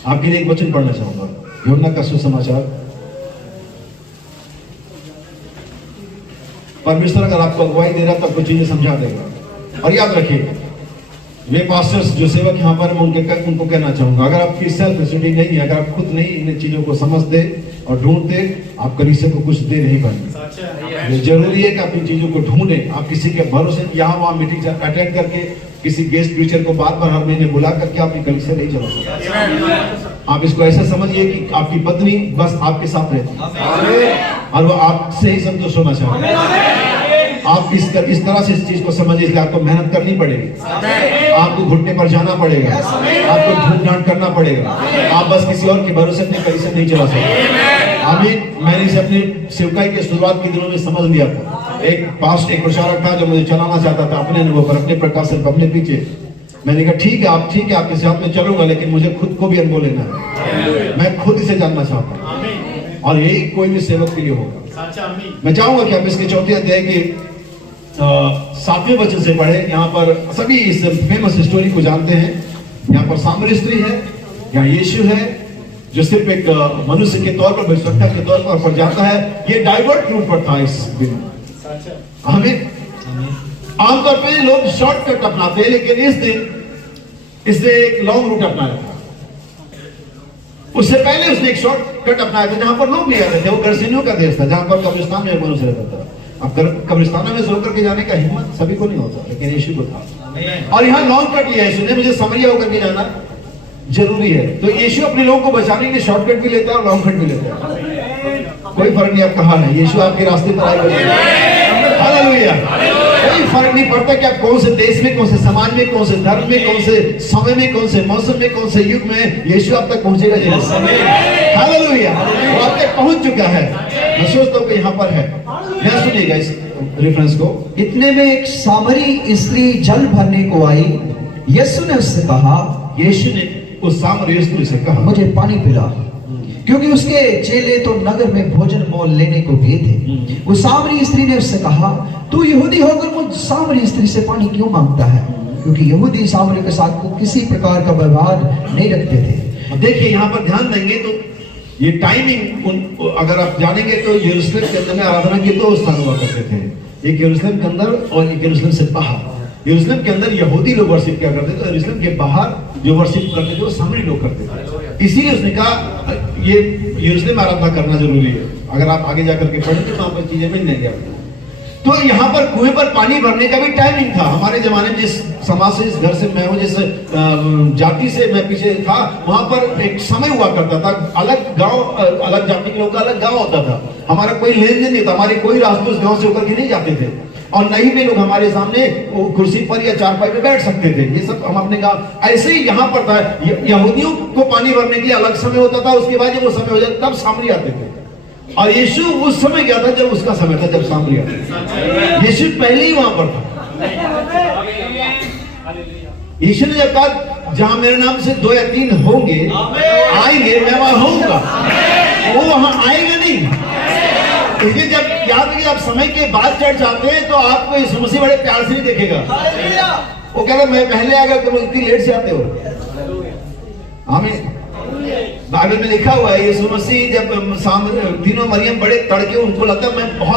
आपके लिए एक वचन पढ़ना चाहूंगा, यूहन्ना का सुसमाचार। परमेश्वर अगर आपको अगुवाई दे रहा है तो आपको चीजें समझा देगा। और याद रखिए, वे पास्टर्स जो सेवक यहाँ पर मैं उनको कहना चाहूंगा, अगर आपकी सेल्फ स्टडी नहीं है, अगर आप खुद नहीं इन चीजों को समझते और ढूंढते, आप कलीसिया को कुछ दे नहीं पाएंगे। जरूरी है कि आप इन चीजों को ढूंढें। आप किसी के भरोसे यहाँ वहाँ मीटिंग अटेंड करके किसी गेस्ट प्रीचर को बार बार हर महीने बुला करके आप कलीसिया नहीं चला सकते। आप इसको ऐसा समझिए कि आपकी पत्नी बस आपके साथ रहती है और वो आपसे ही संतुष्ट होना चाहती है। आप इस तरह से इस चीज को समझिए, इसलिए आपको मेहनत करनी पड़ेगी, आपको घुटने पर जाना पड़ेगा, आपको ढूंढ ढांड करना पड़ेगा। आप बस किसी और के भरोसे अपनी कलीसिया नहीं चला सकते। आमीन। मैंने इसे अपनी सेवकाई के शुरुआत के दिनों में समझ लिया था। एक प्रचारक था जो मुझे चलाना चाहता था अपने अनुभव पर, अपने प्रकाशन पर, अपने पीछे। मैंने कहा ठीक है आपके साथ में चलूंगा, लेकिन मुझे खुद को भी अनुभव लेना है, मैं खुद इसे जानना चाहता हूँ। और यही कोई भी सेवक के लिए होगा। मैं चाहूंगा कि आप इसके चौथे अध्याय के 7वें वचन से पढ़े। यहाँ पर सभी इस फेमस स्टोरी को जानते हैं। यहाँ पर सामरी स्त्री है, यहाँ यीशु है जो सिर्फ एक मनुष्य के तौर पर, भविष्यवक्ता के तौर पर जाता है। ये डाइवर्ट रूट पर था इस दिन। हमें आमतौर पे लोग शॉर्टकट अपनाते हैं, लेकिन इस दिन इसने एक लॉन्ग रूट अपनाया था। उससे पहले उसने एक शॉर्टकट अपनाया था जहां पर लोग नहीं आते थे। वो गरसिनियों का देश था जहां पर कब्रिस्तान में मनुष्य रहता था। अब कब्रिस्तानों में सो करके जाने का हिम्मत सभी को नहीं होता, लेकिन यीशु को था। और यहाँ लॉन्ग कट लिया यीशु ने, मुझे समरिया होकर के जाना जरूरी है। तो यीशु अपने लोगों को बचाने के लिए शॉर्टकट भी लेता है और लॉन्ग कट भी लेता है। कोई फर्क नहीं आप कहाँ है, यीशु आपके रास्ते पर आए। हालेलुया। कोई फर्क नहीं पड़ता कि आप कौन से देश में, कौन से समाज में, कौन से धर्म में, कौन से समय में, कौन से मौसम में, कौन से युग में, यीशु आप तक पहुंचेगा जरूर। हालेलुया। वो आप तक पहुंच चुका है। मैं सोचता हूँ कि यहाँ पर है। यहाँ सुनिएगा इस रेफरेंस को। इतने में एक सामरी स्त्री जल भरने को आई। यीशु ने उससे कहा, यीशु ने उस सामरी स्त्री से कहा, मुझे पानी पिला, क्योंकि उसके चेले तो नगर में भोजन मोल लेने को गए थे। उस सामरी स्त्री ने उससे कहा, तू यहूदी होकर मुझ सामरी स्त्री से पानी क्यों मांगता है? क्योंकि यहूदी सामरी के साथ को किसी प्रकार का व्यवहार नहीं रखते थे। देखिए यहाँ पर ध्यान देंगे तो ये टाइमिंग अगर आप जानेंगे तो यरूशलेम के अंदर में आराधना के 2 स्थान हुआ करते थे, एक यरूशलेम के अंदर और एक यरूशलेम से बाहर। यरूशलेम के अंदर यहूदी लोग वर्शिप किया करते थे, यरूशलेम के बाहर जो वर्शिप करते थे वो सामरी लोग करते थे। इसीलिए उसने कहा ये यरूशलेम में आराधना करना जरूरी है। अगर आप आगे जाकर के पढ़ें तो वहां पर चीजें मिल जाएंगी आपको। तो यहाँ पर कुएं पर पानी भरने का भी टाइमिंग था। हमारे जमाने में जिस समाज से, जिस घर से मैं हूँ, जिस जाति से मैं पीछे था, वहां पर एक समय हुआ करता था। अलग गांव, अलग जाति के लोगों का अलग गांव होता था। हमारा कोई लेन देन नहीं था, हमारे कोई रास्ते उस गांव से होकर के नहीं जाते थे। और नहीं भी लोग हमारे सामने कुर्सी पर या चारपाई पे बैठ सकते थे। ये सब हम अपने गांव ऐसे ही यहाँ पर था। यहूदियों को पानी भरने के लिए अलग समय होता था, उसके बाद जब वो समय हो जाता तब सामरी आते थे। और यीशु उस समय गया था जब उसका समय था, जब सामरी आते। यीशु पहले ही वहां पर था। यीशु ने जब कहा जहां मेरे नाम से 2 या 3 होंगे आएंगे, मैं वहां होऊंगा, वो वहां आएगा नहीं। इसलिए जब याद रखिए, आप समय के बाद चर्च आते हैं तो आपको यीशु मसीह बड़े प्यार से नहीं देखेगा। वो कह रहा मैं पहले आ गया, तुम इतनी लेट से आते हो। आमीन। बाइबल में लिखा हुआ है यीशु मसीह जब तीनों मरियम बड़े तड़के, उनको लगा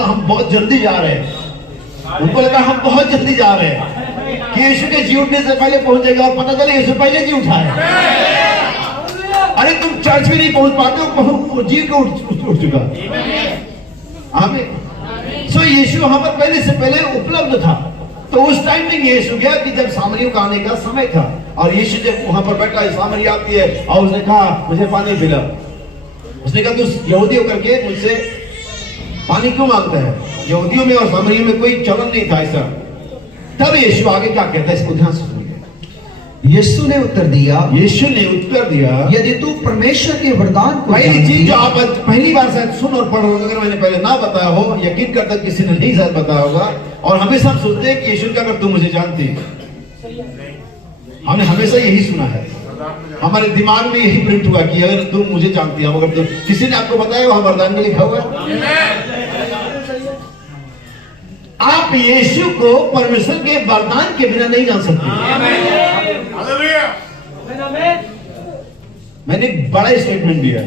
हम बहुत जल्दी जा रहे हैं। उनको लगा हम बहुत जल्दी जा रहे हैं कि यीशु के जी उठने से पहले पहुंचेगा, और पता चले यीशु पहले जी उठा है। अरे तुम चर्च में नहीं पहुंच पाते हो, जी के उठ चुका। आमीन। सो यीशु वहां पर पहले से पहले उपलब्ध था। तो उस टाइम में यीशु गया कि जब सामरियों का आने का समय था, और यीशु जब वहां पर बैठा है, सामरी आती है और उसने कहा मुझे पानी पिला। उसने कहा तू यहूदी होकर के मुझसे पानी क्यों मांगता है? यहूदियों में और सामरियों में कोई चलन नहीं था ऐसा। तब यीशु आगे क्या कहता है, इसको ध्यान से सुनिए। यीशु ने उत्तर दिया, यदि तू परमेश्वर के वरदान को पहली चीज जो आप पहली बार शायद सुन और पढ़, अगर मैंने पहले ना बताया हो, यकीन करता किसी ने नहीं शायद बताया होगा। और हमेशा हम सोचते हैं कि यीशु क्या, अगर तुम मुझे जानती, हमने हमेशा यही सुना है, हमारे दिमाग में यही प्रिंट हुआ कि अगर तुम मुझे जानती हो। अगर तुम, किसी ने आपको बताया वहां वरदान में लिखा हुआ है? आप यीशु को परमेश्वर के वरदान के बिना नहीं जान सकते। मैंने एक बड़ा स्टेटमेंट दिया,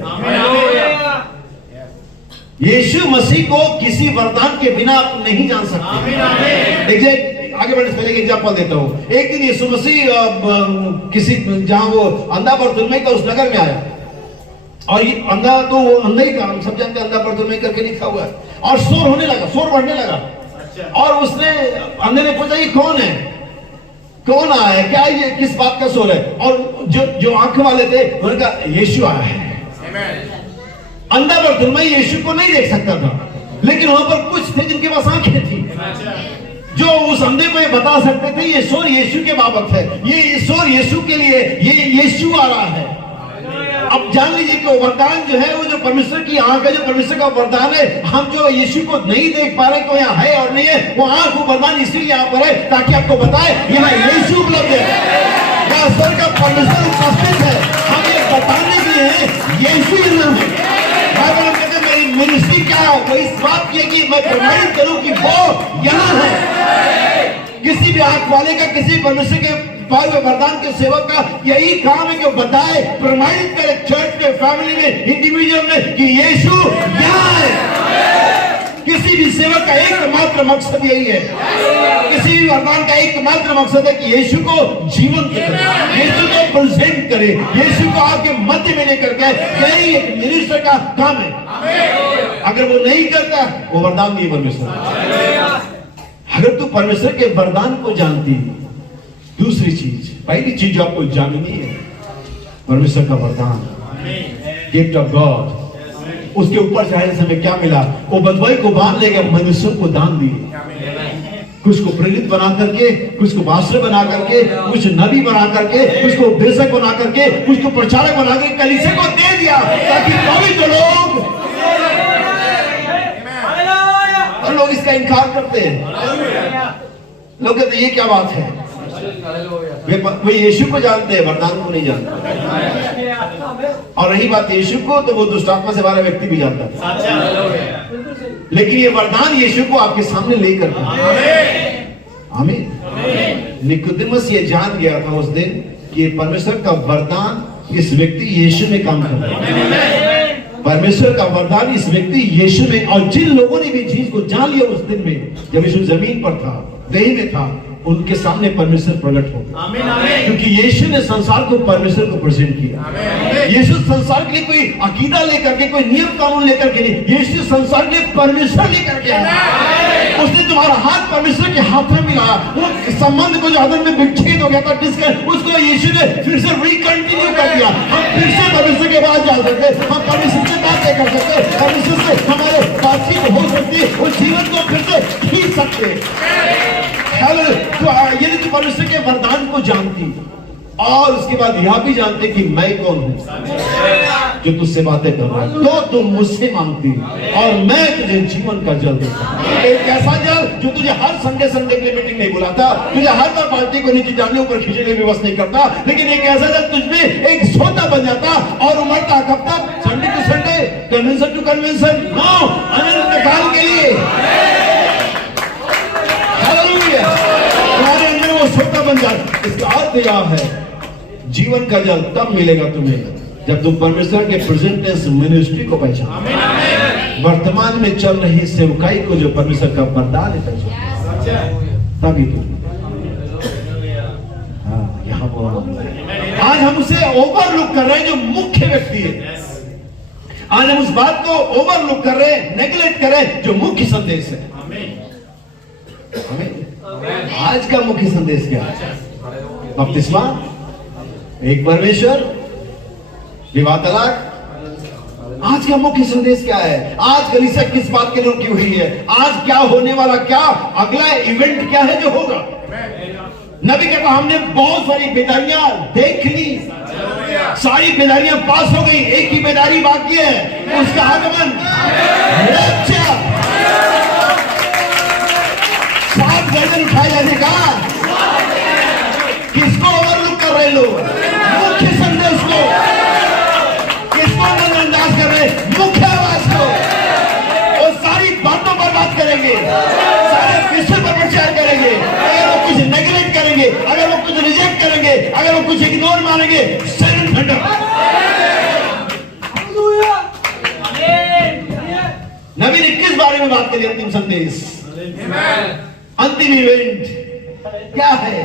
यीशु मसीह को किसी वरदान के बिना आप नहीं जान सकते। देखिए आगे बढ़ने से पहले एक एग्जांपल देता हूं। एक दिन यीशु मसीह किसी, जहां वो अंधा बरतुल्मै का उस नगर में आया, और ये अंधा तो वो अंधा ही था, हम सब जानते हैं, अंधा बरतुल्मै करके लिखा हुआ है। और शोर होने लगा, शोर बढ़ने लगा, और उसने, अंधे ने पूछा ये कौन है, कौन आया है, क्या ये किस बात का शोर है? और जो आंख वाले थे उन्होंने कहा यीशु आया है। अंधा बरतुल्मै यीशु को नहीं देख सकता था, लेकिन वहां पर कुछ थे जिनके पास आंखें थी, जो उस अंधे को ये बता सकते थे ये शोर यीशु के बाबत है, ये शोर यीशु के लिए, ये यीशु आ रहा है। अब जान लीजिए कि वरदान जो है, वो जो परमेश्वर की आंख है, जो परमेश्वर का वरदान है, हम जो यीशु को नहीं देख पा रहे को यहाँ है और नहीं है, वो आंख, वो वरदान इसीलिए यहाँ पर है ताकि आपको बताए यहाँ यीशु उपलब्ध है, यहाँ स्वर्ग का परमेश्वर उपस्थित है। हम ये बताने के लिए यीशु यहाँ है। बाइबल में कहते हैं मेरी मिनिस्ट्री क्या है, वो इस बात की है कि मैं प्रमाणित करूं कि वो यहाँ है। किसी भी आंख वाले का, किसी परमेश्वर के पाए हुए वरदान के सेवक का यही काम है कि बताए, प्रमाणित करे चर्च में, फैमिली में, इंडिविजुअल में कि यीशु यहाँ है। किसी भी सेवक का एकमात्र मकसद यही है, किसी भी वरदान का एकमात्र मकसद है कि यीशु को जीवन करे, यीशु को प्रेजेंट करे, यीशु को आपके मध्य में लेकर के, यही एक मिनिस्टर का काम है। अगर वो नहीं करता, वो वरदान नहीं परमेश्वर। अगर तू परमेश्वर के वरदान को जानती, दूसरी चीज, पहली चीज जो आपको जाननी है, परमेश्वर का वरदान, गिफ्ट ऑफ गॉड, उसके ऊपर से हमें क्या मिला? वो बंधुआई को बांध लेकर मनुष्यों को दान दिए, कुछ को प्रेरित बना करके, कुछ को पास्टर बना करके, कुछ नबी बना करके, कुछ को उपदेशक बना करके, कुछ को प्रचारक बना करके कलीसिया को दे दिया, ताकि पवित्र लोग इसका इनकार करते हैं। लोग कहते ये क्या बात है, वे यीशु को जानते हैं, वरदान को नहीं जानते। और रही बात यीशु को, तो वो दुष्टात्मा से वाला व्यक्ति भी जानता है, लेकिन ये वरदान यीशु को आपके सामने लेकर, आमीन। निकोदेमस ये जान गया था उस दिन कि ये परमेश्वर का वरदान इस व्यक्ति यीशु में काम कर रहा है, परमेश्वर का वरदान इस व्यक्ति यीशु में। और जिन लोगों ने भी चीज को जान लिया उस दिन में, जब यीशु जमीन पर था, देह में था, उनके सामने परमेश्वर प्रकट हो गया, क्योंकि यीशु ने संसार को परमेश्वर को प्रेजेंट किया। यीशु संसार के लिए कोई अकीदा लेकर के, कोई नियम कानून लेकर के नहीं, यीशु संसार के लिए परमेश्वर लेकर के आया। उसने तुम्हारा हाथ परमेश्वर के हाथ में मिलाया, वो संबंध को जो आदम में विच्छेद हो गया था, उसको यीशु ने फिर से रिकंटिन्यू कर दिया। हम फिर से परमेश्वर के पास जा सकते, हम परमेश्वर से बातें कर सकते, परमेश्वर से हमारे बातचीत हो सकती है, उस जीवन को फिर से जी सकते। तो यदि तू परमेश्वर के वरदान को जानती और उसके बाद यह भी जानते कि मैं कौन हूं जो तुझसे बातें कर रहा है, तो तुम मुझसे मांगती और मैं तुझे जीवन का जल देता। एक ऐसा जल जो तुझे हर संडे के लिए मीटिंग नहीं बुलाता, तुझे हर बार पार्टी को नीचे जाने ऊपर खींचने की व्यवस्था नहीं करता, लेकिन एक ऐसा जल तुझमें एक सोता बन जाता और उमड़ता कब तक? Sunday to Sunday, convention to convention, no, अनंत काल के लिए। तुम्हारे अंदर वो सोता बन जाता। इसका अर्थ यह है, जीवन का जल तब मिलेगा तुम्हें जब तुम परमेश्वर के प्रेजेंटेंस मिनिस्ट्री को पहचानो, वर्तमान में चल रही सेवकाई को जो परमेश्वर का वरदान है पहचानो, तभी तुम यहाँ आज हम उसे ओवरलुक कर रहे हैं जो मुख्य व्यक्ति है। आज हम उस बात को ओवरलुक कर रहे हैं, नेग्लेक्ट कर रहे हैं जो मुख्य संदेश है। हमें आज का मुख्य संदेश क्या है? बपतिस्मा, एक परमेश्वर, विवाह तलाक। आज का मुख्य संदेश क्या है? आज कलीसिया किस बात के लिए रुकी हुई है? आज क्या होने वाला, क्या अगला इवेंट क्या है जो होगा? नबी कहता हमने बहुत सारी बेदारियां देख ली, सारी बेदारियां पास हो गई, एक ही बेदारी बाकी है, उसका आगमन। सात गर्दन उठाए जाने का। किसको ओवरलुक कर रहे लोग? मुख्य संदेश को। किसको नजरअंदाज कर रहे? मुख्य आवाज को। वो सारी बातों पर बात करेंगे, सारे विषय पर प्रचार करेंगे। अगर वो कुछ नेगलेक्ट करेंगे, अगर वो कुछ रिजेक्ट करेंगे, अगर वो कुछ इग्नोर मानेंगे, साइलेंट थंडर। नबी ने किस बारे में बात करी? अंतिम संदेश, अंतिम इवेंट क्या है?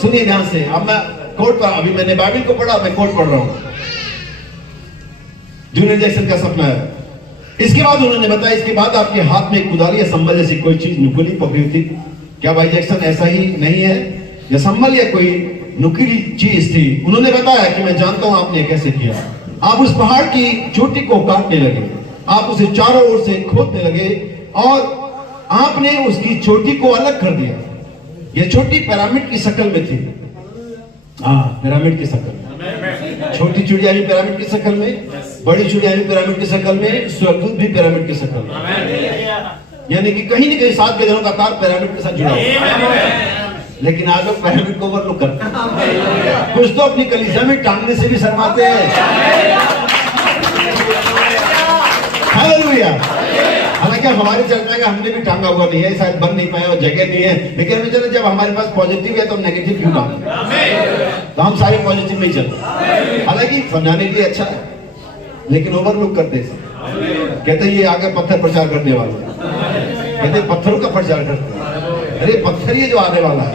सुनिए ध्यान से। अब मैं कोट पर, अभी मैंने बाइबल को पढ़ा, मैं कोट पढ़ रहा हूं। जूनियर जैक्सन का सपना है। इसके बाद उन्होंने बताया, इसके बाद आपके हाथ में कुदाली या संबल जैसी कोई चीज नुकीली पकड़ी थी। क्या भाई जैक्सन ऐसा ही नहीं है? या संबल या कोई नुकीली चीज थी? उन्होंने बताया कि मैं जानता हूं आपने कैसे किया। आप उस पहाड़ की चोटी को काटने लगे, आप उसे चारों ओर से खोदने लगे और आपने उसकी चोटी को अलग कर दिया। यह छोटी पिरामिड की शक्ल में थी। हाँ, पिरामिड की शक्ल में। छोटी चिड़िया भी पिरामिड की शक्ल में, बड़ी चिड़िया भी पिरामिड की शक्ल में, स्वर्गदूत भी पिरामिड की शक्ल में। यानी कि कहीं न कहीं 7 बेदनों का आकार पिरामिड के साथ जुड़ा हुआ है। लेकिन आज लोग पिरामिड को ओवरलुक करते हैं। कुछ तो अपनी कलीसिया में टांगने से भी शर्माते हैं। हालेलुया। हालांकि हमारे चर्च में हमने भी टांगा हुआ नहीं है, शायद बन नहीं पाया और जगह नहीं है। लेकिन हमें चलो, जब हमारे पास पॉजिटिव है तो हम नेगेटिव क्यों टांगे? तो हम सारे पॉजिटिव में ही चलते। हालांकि समझाने के लिए अच्छा है, लेकिन ओवरलुक करते हैं। कहते ये आगे पत्थर प्रचार करने वाले, कहते पत्थरों का प्रचार करते हैं। अरे पत्थर ये जो आने वाला है,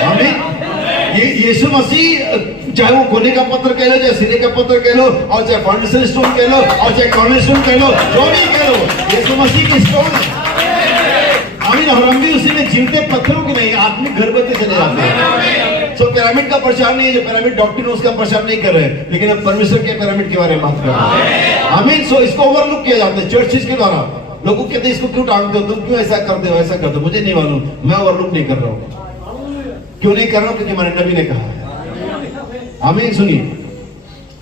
हमें ये यीशु मसीह, चाहे वो कोने का पत्थर कह लो, चाहे सिरे का पत्थर कह लो, और चाहे फाउंडेशन स्टोन कह लो, और चाहे कॉर्नरस्टोन कह लो, जो भी कह लो, यीशु मसीह की स्टोन है। आमीन। और हम भी उसी में जीवते पत्थरों की नहीं, आत्मिक घर बनते चले जाते हैं। सो पिरामिड का प्रचार नहीं है, जो पिरामिड डॉक्ट्रिन उसका प्रचार नहीं कर रहे हैं, लेकिन अब परमेश्वर के पिरामिड के बारे में बात कर रहे हैं। आमीन। सो इसको ओवरलुक किया जाता है चर्चिस के द्वारा। लोगों कहते हैं इसको क्यों टांगते हो, तुम क्यों ऐसा करते हो, ऐसा करते हो? मुझे नहीं मालूम, मैं ओवरलुक नहीं कर रहा हूँ। क्यों नहीं कर रहा हूं? क्योंकि हमारे नबी ने कहा है। आमीन। सुनिए,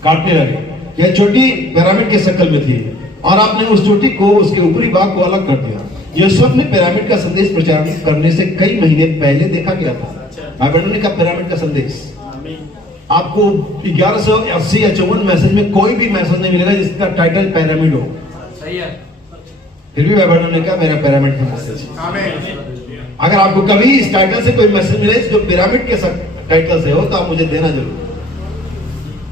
काटने लगे। यह छोटी पिरामिड के शक्ल में थी और आपने उस चोटी को, उसके ऊपरी भाग को अलग कर दिया। यीशु ने पिरामिड का संदेश प्रचार करने से कई महीने पहले देखा गया था। बाइबल का पिरामिड का संदेश आपको 1180 या 54 मैसेज में कोई भी मैसेज नहीं मिलेगा जिसका टाइटल पिरामिड हो। सही है। फिर भी बाइबल ने कहा मेरा पिरामिड का मैसेज। अगर आपको कभी इस टाइटल से कोई मैसेज मिले जो पिरामिड के टाइटल से हो तो आप मुझे देना जरूर।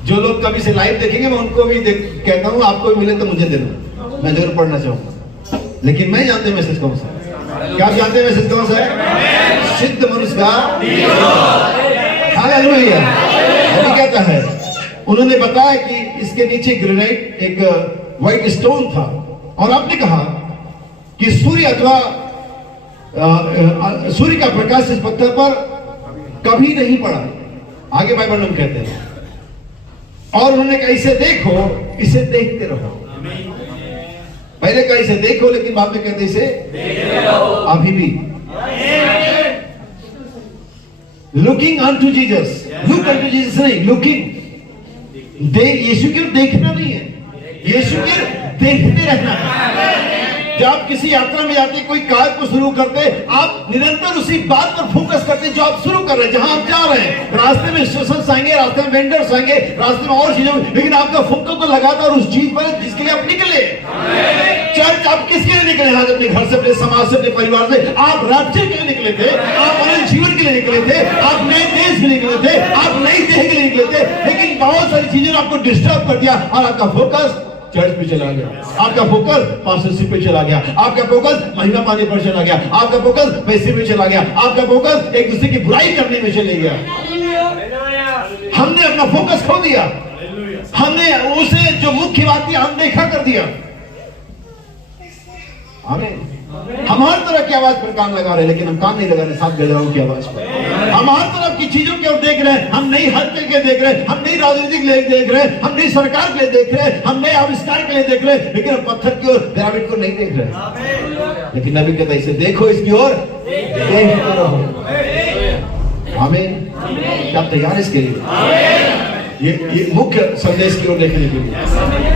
जो लोग कभी से लाइव देखेंगे मैं उनको भी कहता हूँ, आपको भी मिले तो मुझे देना, मैं जरूर पढ़ना चाहूंगा। लेकिन मैं जानते मैसेज कौन सा है? क्या आप जानते हैं मैसेज कौन सा है? सिद्ध मनुष्य का। हालेलुया। अभी कहता है, उन्होंने बताया कि इसके नीचे ग्रेनाइट एक व्हाइट स्टोन था और आपने कहा कि सूर्य अथवा सूर्य का प्रकाश इस पत्थर पर कभी नहीं पड़ा। आगे बाइबल में कहते हैं, और उन्होंने कहा इसे देखो, इसे देखते रहो। पहले कहा इसे देखो, लेकिन बाद में कहते इसे अभी भी। Looking unto Jesus, look unto Jesus नहीं, लुकिंग। यीशु की देखना नहीं है, यीशु की देखते रहना है। जब आप किसी यात्रा में जाते, कोई कार्य को शुरू करते, आप निरंतर उसी बात पर फोकस करते जो आप शुरू कर रहे हैं, जहां आप जा रहे हैं। रास्ते में स्टेशन आएंगे, रास्ते में वेंडर्स आएंगे, रास्ते में और चीजें, लेकिन आपका फोकस तो लगातार उस चीज पर है जिसके लिए आप निकले। चर्च आप किसके लिए निकले? आज अपने घर से, अपने समाज से, अपने परिवार से। आप राज्य के लिए निकले थे, आप नए जीवन के लिए निकले थे, आप नए देश में निकले थे, आप नई देह के लिए निकले थे। लेकिन बहुत सारी चीजें आपको डिस्टर्ब कर दिया और आपका फोकस चर्च पे चला गया, आपका फोकस पास्टरशिप पे चला गया, आपका फोकस महिमा पाने पर चला गया, आपका फोकस पैसे पे चला गया, आपका फोकस एक दूसरे की बुराई करने में चले गया। हमने अपना फोकस खो दिया, हमने उसे जो मुख्य बात थी अनदेखा कर दिया। आमीन। हम हर तरह की आवाज पर कान लगा रहे, लेकिन हम कान नहीं लगा रहे सात गजराओं की आवाज पर। हम हर तरह की चीजों की ओर देख रहे हैं, हम नई हत्या के देख रहे हैं, हम नई राजनीतिक लिए देख रहे हैं, हम नई सरकार के लिए देख रहे हैं, हम नए आविष्कार के लिए देख रहे हैं, लेकिन हम पत्थर की ओर, पिरामिड को नहीं देख रहे। लेकिन नबी कहता है इसे देखो, इसकी ओर देखते रहो। आमीन। क्या आप तैयार इसके लिए? ये मुख्य संदेश की ओर देखने के लिए,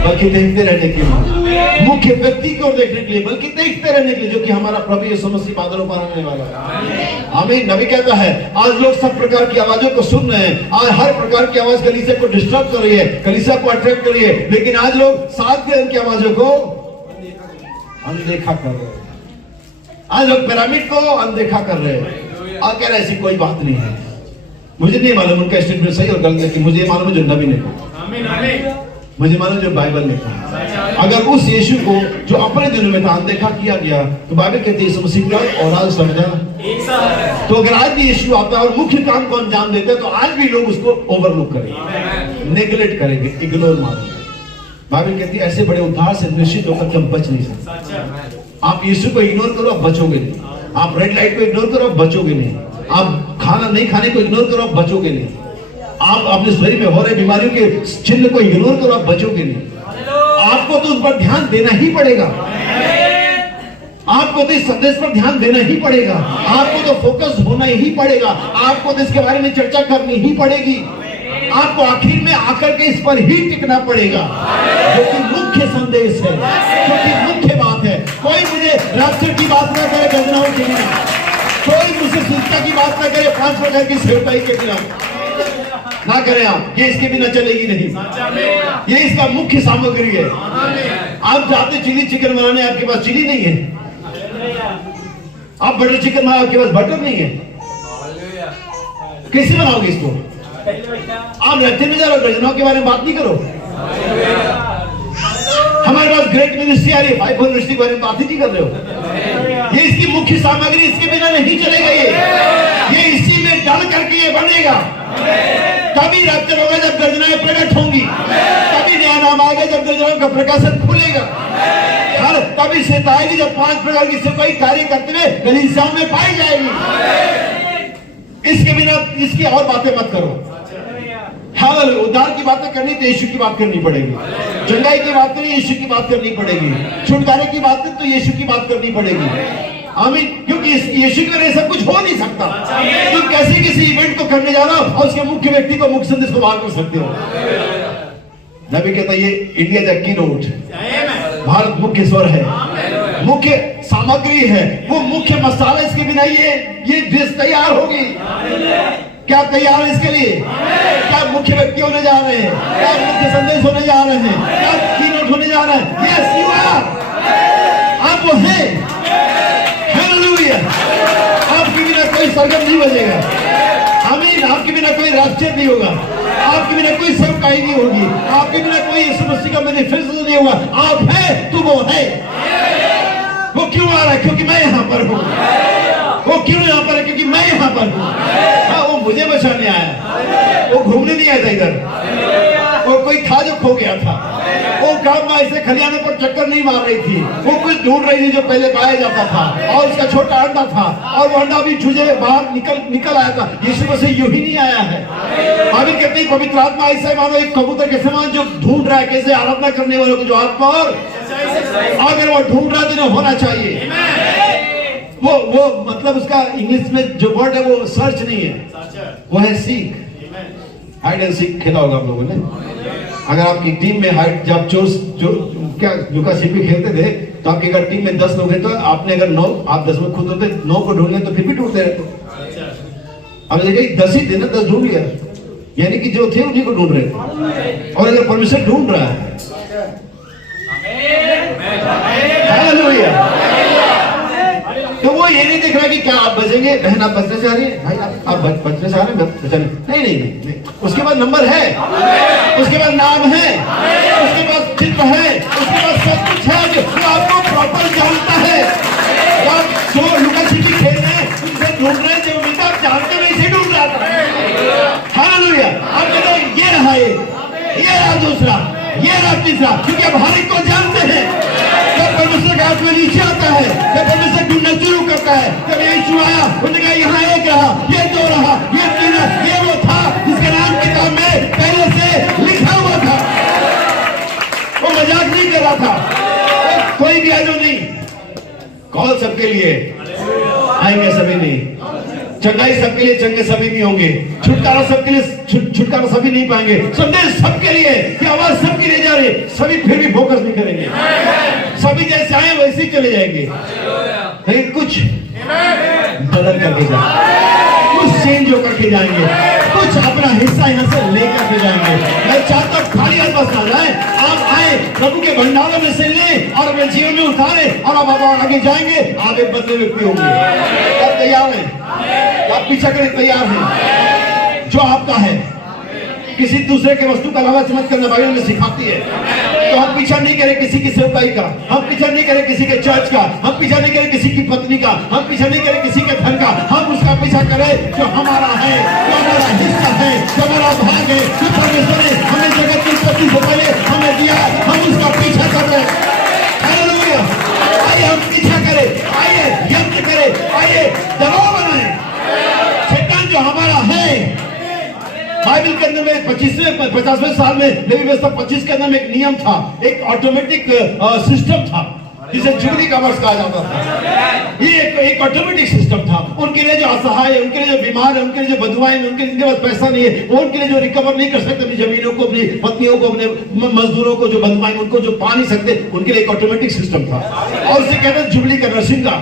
बल्कि देखते रहने के लिए, मुख्य व्यक्ति की ओर देखने के लिए, बल्कि देखते रहने के लिए, जो कि हमारा प्रभु यीशु मसीह बादलों पर आने वाला है। आमीन। नबी कहता है आज लोग सब प्रकार की आवाजों को सुन रहे हैं, आज हर प्रकार की आवाज कलीसिया को डिस्टर्ब कर रही है, कलीसिया को अट्रैक्ट कर रही है, लेकिन आज लोग सात ग्रह की आवाजों को अनदेखा कर रहे हैं। आज लोग पिरामिड को अनदेखा कर रहे हैं और कह रहे ऐसी कोई बात नहीं है। मुझे नहीं मालूम उनका स्टेटमेंट सही और गलत, लेकिन मुझे मालूम है जो नबी ने कहा, मुझे मालूम जो बाइबल ने कहा। अगर उस यीशु को जो अपने दिनों में था अनदेखा किया गया, तो बाइबल कहती है यीशु मसीह का और आज समझा। तो अगर आज भी यीशु आता है और मुख्य काम को अंजाम देते हैं, तो आज भी लोग उसको ओवरलुक करेंगे, नेग्लेक्ट करेंगे, इग्नोर मारेंगे। बाइबल कहती है ऐसे बड़े उद्धार से निश्चित होकर कि हम बच नहीं सकते। आप यीशु को इग्नोर करो, आप बचोगे नहीं। आप रेड लाइट को इग्नोर करो, आप बचोगे नहीं। आप खाना नहीं खाने को इग्नोर करो, आप बचोगे नहीं। आप अपने शरीर में हो रहे बीमारियों के चिन्ह को इग्नोर करो, आप बचोगे नहीं। आपको तो उस पर ध्यान देना ही पड़ेगा, आपको तो इस संदेश पर ध्यान देना ही पड़ेगा, आपको तो फोकस होना ही पड़ेगा, आपको तो इसके बारे में चर्चा करनी ही पड़ेगी, आपको आखिर में आकर के इस पर ही टिकना पड़ेगा, जो कि मुख्य संदेश है, जो कि मुख्य बात है। कोई मुझे राष्ट्र की बात ना करे गजराओं के बिना, कोई मुझसे सुचना की बात ना करे 5 प्रकार की सेवकाई के बिना ना करें। आप ये इसके बिना चलेगी नहीं, ये इसका मुख्य सामग्री है। आप जाते चिली चिकन बनाने, आपके पास चिली नहीं है, आप बटर चिकन बनाए, आपके पास बटर नहीं है, कैसे बनाओगे इसको? आप रहते में जरा योजनाओं के बारे में बात नहीं करो। हमारे पास ग्रेट मिनिस्ट्री आ रही है, 5 मिनिस्ट्री के बारे में बात ही नहीं कर रहे हो। ये इसकी मुख्य सामग्री, इसके बिना नहीं चलेगा। ये इसी में डाल करके ये बनेगा। तभी रैप्चर होगा जब गर्जनाएं प्रकट होंगी, तभी नया नाम आएगा जब गर्जनाओं का प्रकाशन खुलेगा, हर तभी से आएगी जब 5 प्रकार की सेवकाई कार्य करते हुए कलीसियाओं में पाई जाएगी। इसके बिना इसकी और बातें मत करो। हाँ, उद्धार की बातें करनी तो यीशु की बात करनी पड़ेगी, चंगाई की बात करनी यीशु की बात करनी पड़ेगी, छुटकारे की बात करनी तो यीशु की बात करनी पड़ेगी। आमीन। क्योंकि यीशु के वजह सब कुछ हो नहीं सकता। तुम कैसे किसी इवेंट को करने जा रहे हो और उसके मुख्य व्यक्ति को, मुख्य संदेश को बाहर कर सकते हो? नबी कहता है ये इंडिया द कीनोट, भारत मुख्य स्वर है, मुख्य सामग्री है, वो मुख्य मसाला। इसके बिना ये डिश तैयार होगी। क्या तैयार है इसके लिए? क्या मुख्य व्यक्ति होने जा रहे हैं? क्या मुख्य संदेश होने जा रहे हैं? क्या कीनोट होने जा रहे हैं? यस यू आर, आप वो हैं। हालेलुया। आपके बिना कोई सरगम नहीं बजेगा। आमीन। आपके बिना कोई राष्ट्रीय नहीं होगा, आपके बिना कोई सेवकाई नहीं होगी, आपके बिना कोई यीशु मसीह का मैनिफेस्टो नहीं होगा। आप है तो वो है। वो क्यों आ रहा है? क्योंकि मैं यहाँ पर हूँ। वो क्यों यहाँ पर है? क्योंकि मैं यहाँ पर हूँ। हाँ, वो मुझे बचाने आया, वो घूमने नहीं आया था इधर। वो कोई था जो खो गया था, वो काम में ऐसे खलियानों पर चक्कर नहीं मार रही थी, वो कुछ ढूंढ रही थी जो पहले पाया जाता था, और उसका छोटा अंडा था, और वो अंडा भी चूजे बाहर निकल आया था। यीशु मसीह यूं ही नहीं आया है। अभी कहते हैं पवित्र आत्मा ऐसा मानो एक कबूतर के समान जो ढूंढ रहा है कैसे आराधना करने वालों को, जो आत्मा और अगर वो ढूंढ रहा तो होना चाहिए। वो मतलब उसका इंग्लिश में जो वर्ड है वो सर्च नहीं है, वो है सीख। हाइड एंड सीख खेला होगा आप लोगों ने। अगर आपकी टीम में हाइड जब लुका छिपी खेलते थे, तो आपकी अगर टीम में 10 लोग हैं, तो आपने अगर 9, आप 10 में खुद होते 9 को ढूंढ लें तो फिर भी ढूंढते रहते। अब देखिए 10 ही थे ना, 10 ढूंढ लिया, यानी कि जो थे उन्हीं को ढूंढ रहे थे। और अगर परमेश्वर ढूंढ रहा है, हालेलुया, तो वो ये नहीं देख रहा कि क्या आप बचेंगे। बहन आप बचने चाह रही है, भाई आप बचने चाह रहे हैं, बचने नहीं। उसके बाद नंबर है, उसके बाद नाम है, उसके बाद चित्र है, उसके बाद सब कुछ है जो आपको प्रॉपर जानता है। आप जो लुका छिपी खेल रहे हैं, उनसे ढूंढ रहे हैं, जो मिलता आप जानते नहीं से ढूंढ रहा था। हालेलुया। आप कहते हैं दूसरा, ये रहा तीसरा, क्योंकि अब हर एक को जानते हैं। जब परमेश्वर का आत्मा नीचे आता है, जब परमेश्वर ढूंढना शुरू करता है, जब यीशु आया, उन्होंने कहा यहाँ एक रहा, ये दो रहा, ये तीन, ये वो था जिसका नाम किताब में पहले से लिखा हुआ था। वो मजाक नहीं कर रहा था, कोई भी आजो नहीं। कॉल सबके लिए, आएंगे सभी नहीं, चंगाई सबके लिए, चंगे सभी नहीं होंगे, छुटकारा सबके लिए, छुटकारा सभी नहीं पाएंगे, संदेश सबके लिए कि आवाज सबके लिए जा रही, सभी फिर भी फोकस नहीं करेंगे, सभी जैसे आए वैसे ही चले जाएंगे, लेकिन कुछ बदल करके जाएंगे, कुछ चेंज होकर के जाएंगे, कुछ अपना हिस्सा यहाँ से लेकर के जाएंगे। मैं चाहता हूँ खाली हाथ बस ना जाए, आप आए प्रभु के भंडारों में से लें और अपने जीवन में उतारे और आप आगे जाएंगे, आप एक बदले व्यक्ति होंगे। आप तैयार हैं? आप पीछा करने तैयार हैं? जो आपका है, किसी दूसरे के वस्तु का लालच मत करना, बाइबल में सिखाती है। तो हम पीछा नहीं करें किसी की सेवकाई का, हम पीछा नहीं करें किसी के चर्च का, हम पीछा नहीं करें किसी की पत्नी का, हम पीछा नहीं करें किसी के धन का, हम उसका पीछा करें जो हमारा है, जो हमारा हिस्सा है, जो हमारा भाग है, जो परमेश्वर ने हमें जगत की उत्पत्ति से पहले हमें दिया, हम उसका पीछा कर रहे हैं। हालेलुया! आइए हम पीछा करें, आइए यज्ञ करें, आइए दबाव बनाएं। शैतान जो हमारा है, बाइबल के अंदर में 50वें साल में लेवी व्यवस्था 25 के अंदर में एक नियम था, एक ऑटोमेटिक सिस्टम था जिसे जुबली का वर्ष कहा जाता था। ये एक ऑटोमेटिक सिस्टम था। उनके लिए जो असहाय है, उनके लिए जो बीमार है, उनके लिए जो बंधुआए हैं, उनके पास पैसा नहीं है, वो उनके लिए जो रिकवर नहीं कर सकते अपनी जमीनों को, अपनी पत्नियों को, अपने मजदूरों को जो बंधुआए उनको जो पा नहीं सकते, उनके लिए एक ऑटोमेटिक सिस्टम था और उसे कहते हैं जुबली का नरसिंह का।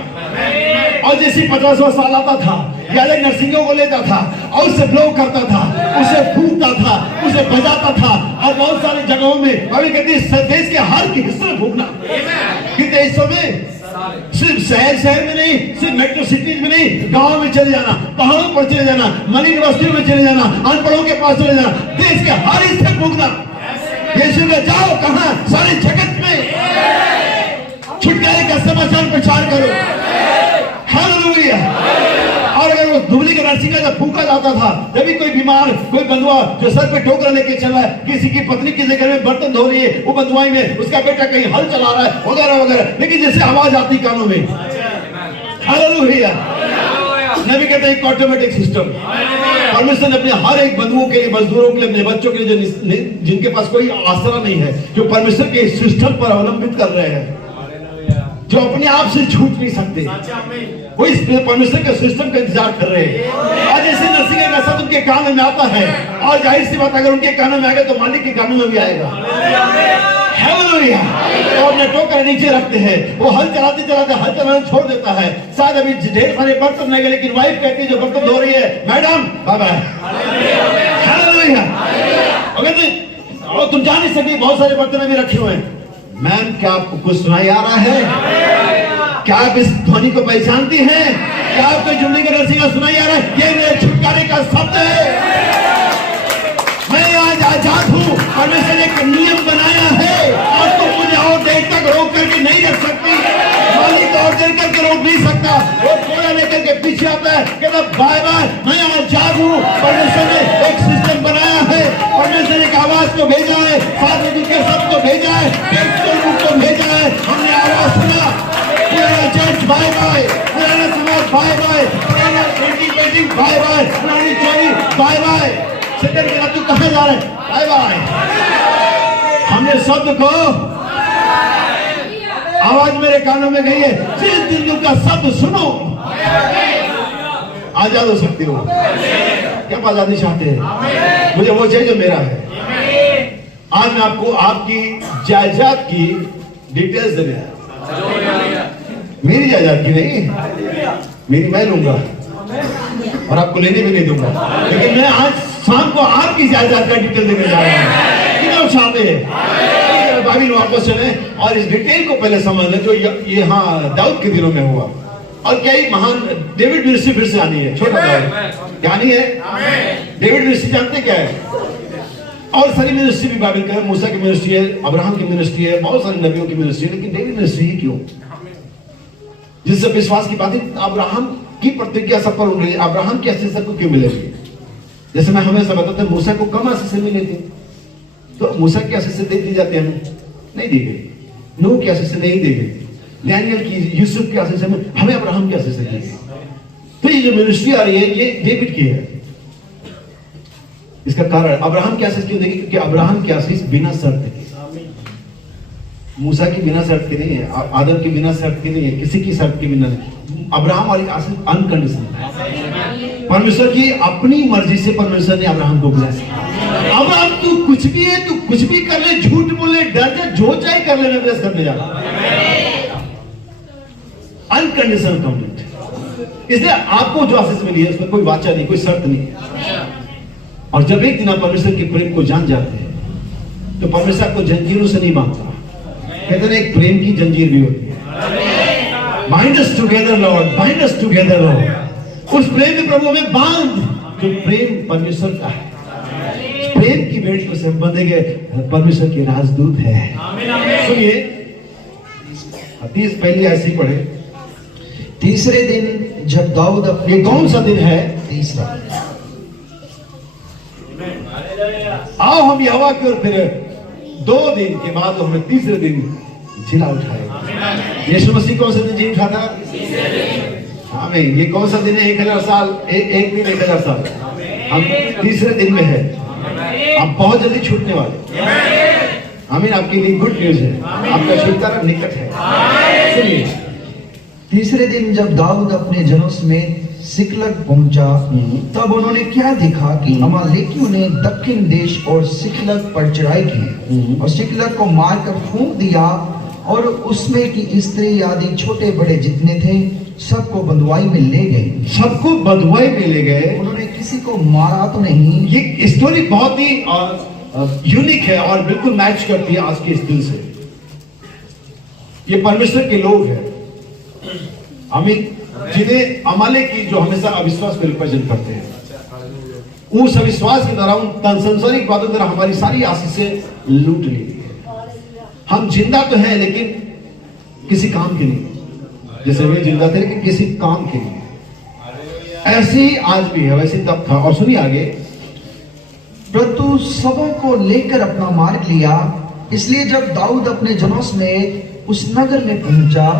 और जैसे 50वां साल आता था, याजक नरसिंहों को लेता था और उसे ब्लो करता था, उसे फूंकता था, उसे बजाता था और बहुत सारी जगहों में अभी कहते हैं देश के हर हिस्से में फूंकना। कितने हिस्सों में? सिर्फ शहर में नहीं, सिर्फ मेट्रो सिटीज में नहीं, गांव में चले जाना, पहाड़ों पर चले जाना, मनी यूनिवर्सिटियों में चले जाना, अनपढ़ों के पास चले जाना, देश के हर हिस्से फूंकना। यीशु ने जाओ कहां? सारे जगत में छुटकारे का समाचार प्रचार करो। हालेलुया! और अगर वो दुबली का नरसिंह जब फूका जाता था, जब भी कोई बीमार, कोई बंधुआ जो सर पे टोकरा लेके चला है, किसी की पत्नी किसी घर में बर्तन धो रही है, वो बंधुआई में उसका बेटा कहीं हल चला रहा है वगैरह वगैरह, लेकिन जैसे आवाज आती कानों में, हालेलुया! नबी कहते हैं एक ऑटोमेटिक सिस्टम। परमेश्वर ने अपने हर एक बंधुओं के लिए, मजदूरों के लिए, अपने बच्चों के लिए जिनके पास कोई आसरा नहीं है, जो परमेश्वर के सिस्टम पर अवलंबित कर रहे हैं, जो अपने आप से छूट नहीं सकते, वो इस परमेश्वर के सिस्टम का इंतजार कर रहे हैं। आज ऐसे नरसिंह का शब्द उनके कानों में आता है और जाहिर सी बात, अगर उनके कानों में आएगा तो मालिक के कानों में भी आएगा। हालेलुया! और अपने टोकरे नीचे रखते हैं, वो हल चलाते चलाते हल चलाना छोड़ देता है। शायद अभी ढेर सारे बर्तन रह गए, लेकिन वाइफ कहती है जो बर्तन धो रही है, मैडम बाय बाय। हालेलुया! और तुम जान नहीं सकती, बहुत सारे बर्तन भी रखे हुए हैं। मैम क्या आपको कुछ सुनाई आ रहा है? क्या आप इस ध्वनि को पहचानती हैं? क्या आपको जुबली का नरसिंह सुनाई आ रहा है? ये मेरे छुटकारे का शब्द है। मैं आज आजाद हूँ। परमेश्वर ने एक नियम बनाया है और तुम मुझे और देर तक रोक करके नहीं रख सकती। मालिक और देर करके रोक नहीं सकता। वो थोड़ा लेकर के पीछे आता है, कहता बाय बाय, मैं आजाद हूँ। परमेश्वर ने एक सिस्टम बनाया है, परमेश्वर ने एक आवाज को भेजा है, साथ में दूसरे शब्द को भेजा है, को भेजा है। हमने आवाज सुना, पुराना चर्च बाय बाय, पुराना समाज बाय बाय, पुराना पेंटिंग बाय बाय, पुरानी चोरी बाय बाय। सेकंड मेरा तू कहाँ जा रहा है? Bye bye. हमने शब्द को, आवाज मेरे कानों में गई है, जिस दिन का शब्द सुनो आजाद हो सकती हो। क्या आजादी चाहते हैं? मुझे वो चाहिए जो मेरा है। आज मैं आपको आपकी जायदाद की डिटेल्स देने आया। मेरी जायदाद की नहीं, मेरी मैं लूंगा और आपको लेने भी नहीं दूंगा, लेकिन मैं आज शाम को आपकी जायदाद का डिटेल देने जा रहा हूँ। कितना चाहते हैं? बाइबल वापस चले और इस डिटेल को पहले समझ लें जो यहाँ दाऊद के दिनों में हुआ। और क्या ही महान डेविड मिनिस्ट्री फिर से आनी है। छोटा दाऊद क्या नहीं है? डेविड मिनिस्ट्री जानते क्या है? और सारी मिनिस्ट्री भी बाइबल का है। मूसा की मिनिस्ट्री है, अब्राहम की मिनिस्ट्री है, बहुत सारे नबियों की मिनिस्ट्री है, लेकिन डेविड मिनिस्ट्री ही क्यों? जिससे विश्वास की बात है, अब्राहम की प्रतिज्ञा सब पर उंगली, अब्राहम की आशीष सबको क्यों मिलेगी? जैसे मैं हमेशा बताता हूं, मूसा को कम आशीष मिली थी, तो मूसा की आशीष से दे दी जाती है, हमें नहीं दी गई, नूह की आशीष से नहीं दी गई, डैनियल की, यूसुफ की आशीष से हमें अब्राहम की आशीष से दी गई। तो ये जो मिनिस्ट्री आ रही है ये डेविड की है। इसका कारण अब्राहम की आशीष क्यों देगी? क्योंकि अब्राहम की आशीष बिना शर्त की, मूसा की बिना शर्त की नहीं है, आदम की बिना शर्त की नहीं है, किसी की शर्त की बिना नहीं। अब्राहम वाली आशीष अनकंडीशनल है। परमेश्वर की अपनी मर्जी से परमेश्वर ने अब्राहम को बुलाया। अब्राहम तू कुछ भी है, तू कुछ भी कर ले, झूठ बोले, डर जा, जो चाहे कर ले, मैं ब्लेस करने जा रहा हूं। Unconditional commitment. इसलिए आपको जो आशीष मिली है उसमें कोई वाचा नहीं, कोई शर्त नहीं। और जब एक दिन आप परमेश्वर के प्रेम को जान जाते हैं तो परमेश्वर को जंजीरों से नहीं बांधता। कहते हैं एक प्रेम की जंजीर भी होती है। Bind us together Lord, bind us together Lord. उस प्रेम के प्रभु में बांध जो प्रेम परमेश्वर का है। प्रेम की भेंट को सब बंधे गए, परमेश्वर के राजदूत है। सुनिए, हदीस पहली ऐसी पढ़े। तीसरे दिन जब दाऊद अपने, ये कौन सा दिन है? तीसरा। आओ हम यहोवा की ओर फिरे। 2 दिन के बाद हमने तीसरे दिन जिला उठाया। यीशु मसीह कौन सा दिन जी उठा था? आमीन। ये कौन सा दिन है? 1000 साल, एक दिन 1000 साल। हम तीसरे दिन में है। आप बहुत जल्दी छूटने वाले। आमीन। आपके लिए गुड न्यूज है, आपका छुटकारा निकट है। सुनिए, तीसरे दिन जब दाऊद अपने जनों समेत सिकलग पहुंचा, तब उन्होंने क्या देखा कि अमालेकियों ने दक्षिण देश और सिकलग पर चढ़ाई की और सिकलग को मारकर फूंक दिया, और उसमें की स्त्री आदि छोटे बड़े जितने थे सबको बंधुआई में ले गए। सबको बंधुआई में ले गए। उन्होंने किसी को मारा तो नहीं। ये स्टोरी बहुत ही यूनिक है और बिल्कुल मैच करती है आज के इस दिन से। ये परमेश्वर के लोग हैं, आमीन, जिन्हें अमालेकी जो हमेशा अविश्वास को रिप्रेजेंट करते हैं, उस अविश्वास के द्वारा, उन संसारिक बातों के द्वारा हमारी सारी आशीषें लूट ली गई है। हम जिंदा तो हैं लेकिन किसी काम के नहीं, जैसे वे जिंदा थे लेकिन किसी काम के नहीं। ऐसे ही आज भी है, वैसे तब था। और सुनिए आगे, परंतु सबों को लेकर अपना मार्ग लिया। इसलिए जब दाऊद अपने जनों समेत उस नगर में पहुंचा,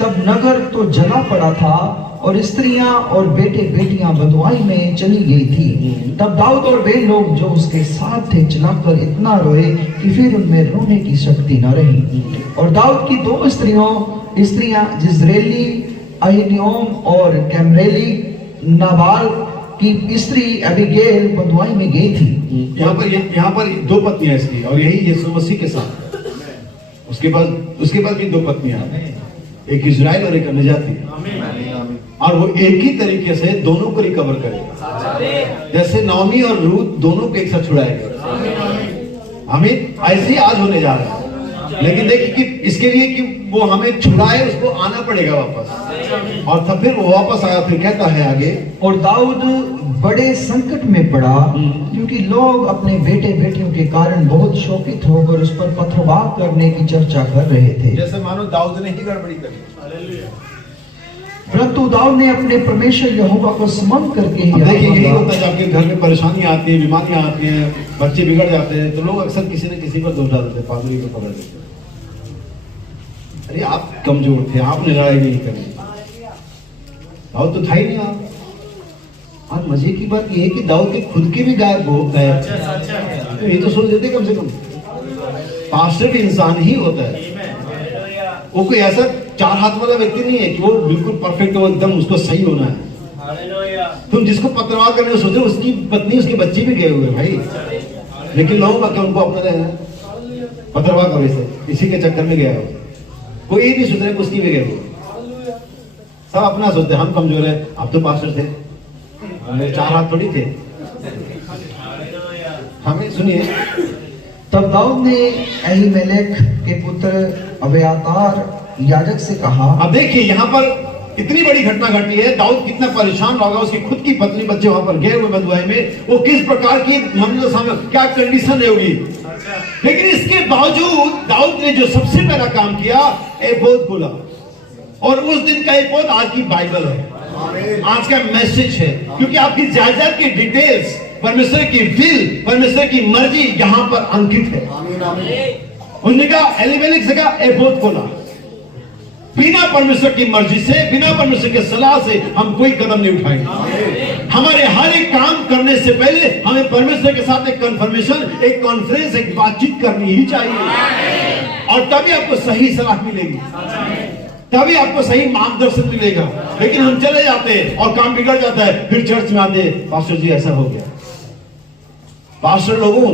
तब नगर तो जला पड़ा था और स्त्रियां और बेटे बेटियां बंधुआई में चली गई थी। तब दाऊद और वे लोग जो उसके साथ थे चिल्लाकर इतना रोए कि फिर उनमें रोने की शक्ति न रही। और दाऊद की 2 स्त्रियां जिज्रेली, अहीनोम और कैमरेली, नाबाल की स्त्री अबीगैल बंधुआई में गई थी। यहाँ पर 2 पत्नियां इसकी, और यही यीशु मसीह के साथ। उसके बाद भी 2 पत्नियां, एक इजराइल और एक अन्य जाति, और वो एक ही तरीके से दोनों को रिकवर करेगा। जैसे नौमी और रूत दोनों को एक साथ छुड़ाएगा। हमें ऐसे ही आज होने जा रहा है। लेकिन देखिए कि इसके लिए कि वो हमें छुड़ाए, उसको आना पड़ेगा वापस, और तब फिर वो वापस आया। फिर कहता है आगे, और दाऊद बड़े संकट में पड़ा, क्योंकि लोग अपने बेटे बेटियों के कारण बहुत शोकित होकर उस पर पथरवाह करने की चर्चा कर रहे थे, जैसे मानो दाऊद ने ही गड़बड़ी करी। परंतु दाऊद ने अपने परमेश्वर यहोवा को स्मरण करके ही, देखिए यही होता है जब आपके घर में परेशानियां आती है, बीमारियां आती हैं, बच्चे बिगड़ जाते हैं, तो लोग अक्सर किसी न किसी पर दोष डालते हैं, पादरी को पकड़ लेते हैं। अरे आप कमजोर थे, आपने लड़ाई नहीं करी, दाऊद तो था ही नहीं। आप और मजे की बात यह है कि दाऊद के खुद के भी गायब हो गए। तो ये तो सोच लेते कम से कम पास्टर भी इंसान ही होता है। वो कोई ऐसा 4 हाथ वाला व्यक्ति नहीं है कि वो बिल्कुल परफेक्ट हो, एकदम उसको सही होना है। तुम जिसको पत्रवाह करने को सोचो, उसकी पत्नी उसके बच्चे भी गए हुए भाई, लेकिन लोगों का क्या उनको अपना रहना पत्रवाह का वैसे इसी के चक्कर में गया हो। कोई ये नहीं सोच रहे उसकी भी गए हुए, सब अपना सोचते हम कमजोर है। आप तो पास्टर थे, 4 हाथ थोड़ी थे। हमें सुनिए, तब दाऊद ने अहीमेलेक के पुत्र अब्यातार याजक से कहा। अब देखिए यहाँ पर इतनी बड़ी घटना घटी है, दाऊद कितना परेशान होगा, उसकी खुद की पत्नी बच्चे वहां पर गए हुए बंधुआई में, वो किस प्रकार की मंजिल सामने क्या कंडीशन होगी। लेकिन इसके बावजूद दाऊद ने जो सबसे पहला काम किया, एपोद बोला, और उस दिन का एपोद आज की बाइबल है, आज का मैसेज है, क्योंकि आपकी जायदाद की डिटेल्स परमेश्वर की विल, परमेश्वर की मर्जी यहां पर अंकित है। उसने कहा, एलिमेलेक से कहा, एबोद खोला। बिना परमेश्वर की मर्जी से, बिना परमेश्वर के सलाह से हम कोई कदम नहीं उठाएंगे। हमारे हर एक काम करने से पहले हमें परमेश्वर के साथ एक कंफर्मेशन, एक कॉन्फ्रेंस, एक बातचीत करनी ही चाहिए, और तभी आपको सही सलाह मिलेगी, तभी आपको सही मार्गदर्शन मिलेगा। लेकिन हम चले जाते हैं और काम बिगड़ जाता है, फिर चर्च में आते हैं, पास्टर जी ऐसा हो गया। पास्टर लोगों,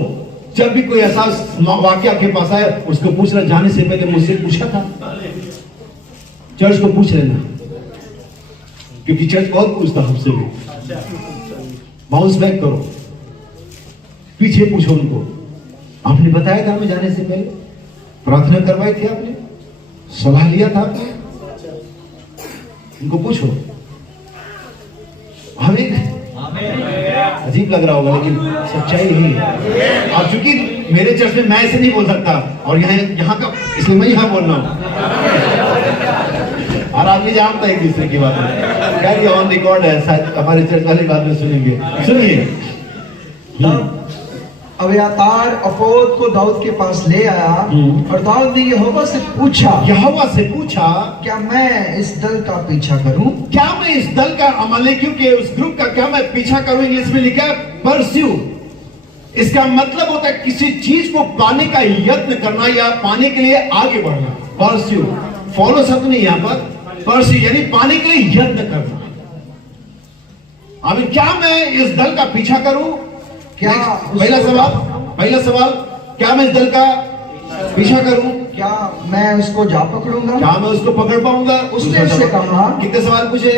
जब भी कोई ऐसा वाक्य आपके पास आए, उसको पूछना, जाने से पहले मुझसे पूछा था। चर्च को पूछ लेना, क्योंकि चर्च बहुत पूछता हमसे भी। बाउंस बैक करो, पीछे पूछो उनको, आपने बताया था हमें जाने से पहले, प्रार्थना करवाई थी आपने, सलाह लिया था आपने, उनको पूछो। हमें अजीब लग रहा होगा, लेकिन सच्चाई यही है। अब चूंकि मेरे चर्च में मैं ऐसे नहीं बोल सकता, और यहाँ का, इसलिए मैं यहाँ बोल रहा हूँ, और आदमी जानता है एक दूसरे की बात है। खैर ये ऑन रिकॉर्ड है, शायद हमारे चर्च वाली बात में सुनेंगे। सुनिए, अब्यातार अफोद को दाऊद के पास ले आया, और दाऊद ने यहोवा से पूछा, क्या मैं इस दल का पीछा करूं? क्या मैं इस दल का, अमालेकियों के उस ग्रुप का क्या मैं पीछा करूं? इंग्लिश में लिखा है परस्यू। इसका मतलब होता है किसी चीज को पाने का यत्न करना या पाने के लिए आगे बढ़ना। परस्यू, फॉलो शब्द नहीं यहां पर, परस्यू यानी पाने के लिए यत्न करना। अभी क्या मैं इस दल का पीछा करूं? क्या पहला सवाल, क्या मैं इस दल का पीछा करूं? क्या मैं उसको जा पकड़ूंगा? क्या मैं उसको पकड़ पाऊंगा? उसने उससे कहा, कितने सवाल पूछे?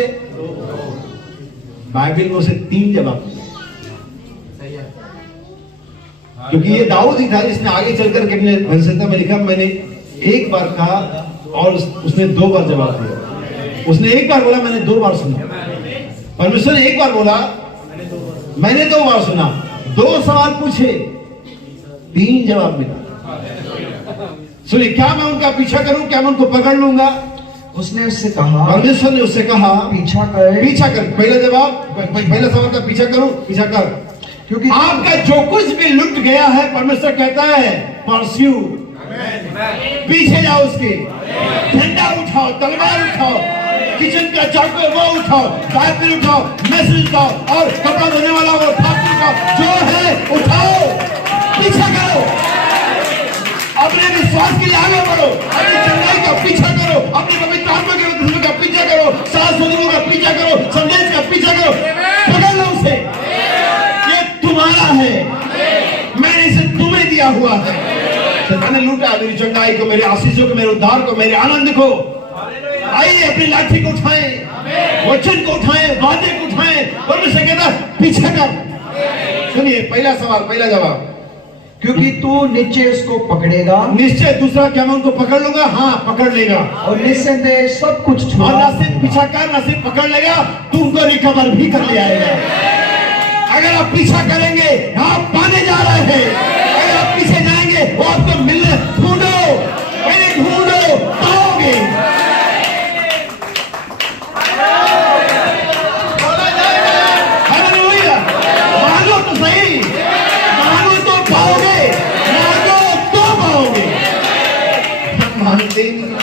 बाइबल में उसे 3 जवाब दिए, क्योंकि ये दाऊद ही था जिसने आगे चलकर के अपने भविष्यता में लिखा, मैंने एक बार कहा और उसने 2 बार जवाब दिया। उसने एक बार बोला, मैंने 2 बार सुना। परमेश्वर ने एक बार बोला, मैंने 2 बार सुना। 2 सवाल पूछे, 3 जवाब मिला। सुनिए, क्या मैं उनका पीछा करूं? क्या मैं उनको पकड़ लूंगा? उसने उससे कहा, परमेश्वर ने उससे कहा, पीछा कर। पहला जवाब, पहला सवाल का पीछा करूं, पीछा कर, क्योंकि आपका जो कुछ भी लुट गया है, परमेश्वर कहता है परस्यू, पीछे जाओ उसके। झंडा उठाओ, तलवार उठाओ, किचन का चाकू वो उठाओ, बाइबल उठाओ, मैसेज उठाओ, और कपड़ा धोने वाला वो ठाकुर उठाओ, जो है उठाओ, पीछा करो, अपने विश्वास के लिए आगे बढ़ो, अपनी चंगाई का पीछा करो, अपने पवित्र आत्मा के धर्म का पीछा करो, सास ससुरों का पीछा करो, संदेश का पीछा करो, पकड़ लो उसे। ये तुम्हारा है, मैंने इसे तुम्हें दिया हुआ है। मैंने लूटा मेरी चंगाई को, मेरे आशीषों को, मेरे उद्धार को, मेरे आनंद को। आइए अपनी लाठी को उठाएं, वचन को उठाएं, वादे को उठाएं, और उसे कहता पीछा कर। सुनिए, पहला सवाल, पहला जवाब, क्योंकि तू निश्चय उसको पकड़ेगा। निश्चय। दूसरा, क्या मैं उनको पकड़ लूंगा? हाँ, पकड़ लेगा, और निस्संदेह सब कुछ और ना सिर्फ पीछा कर, ना सिर्फ पकड़ लेगा, तू उनको रिकवर भी कर ले आएगा। अगर आप पीछा करेंगे, आप पाने जा रहे हैं। अगर आप पीछे जाएंगे, वो आपको मिलने, ढूंढो, पहले ढूंढो, पाओगे। हालेलुया। मांगो तो सही, मांगो तो पाओगे, मांगो तो पाओगे। हम मांगते ही नहीं,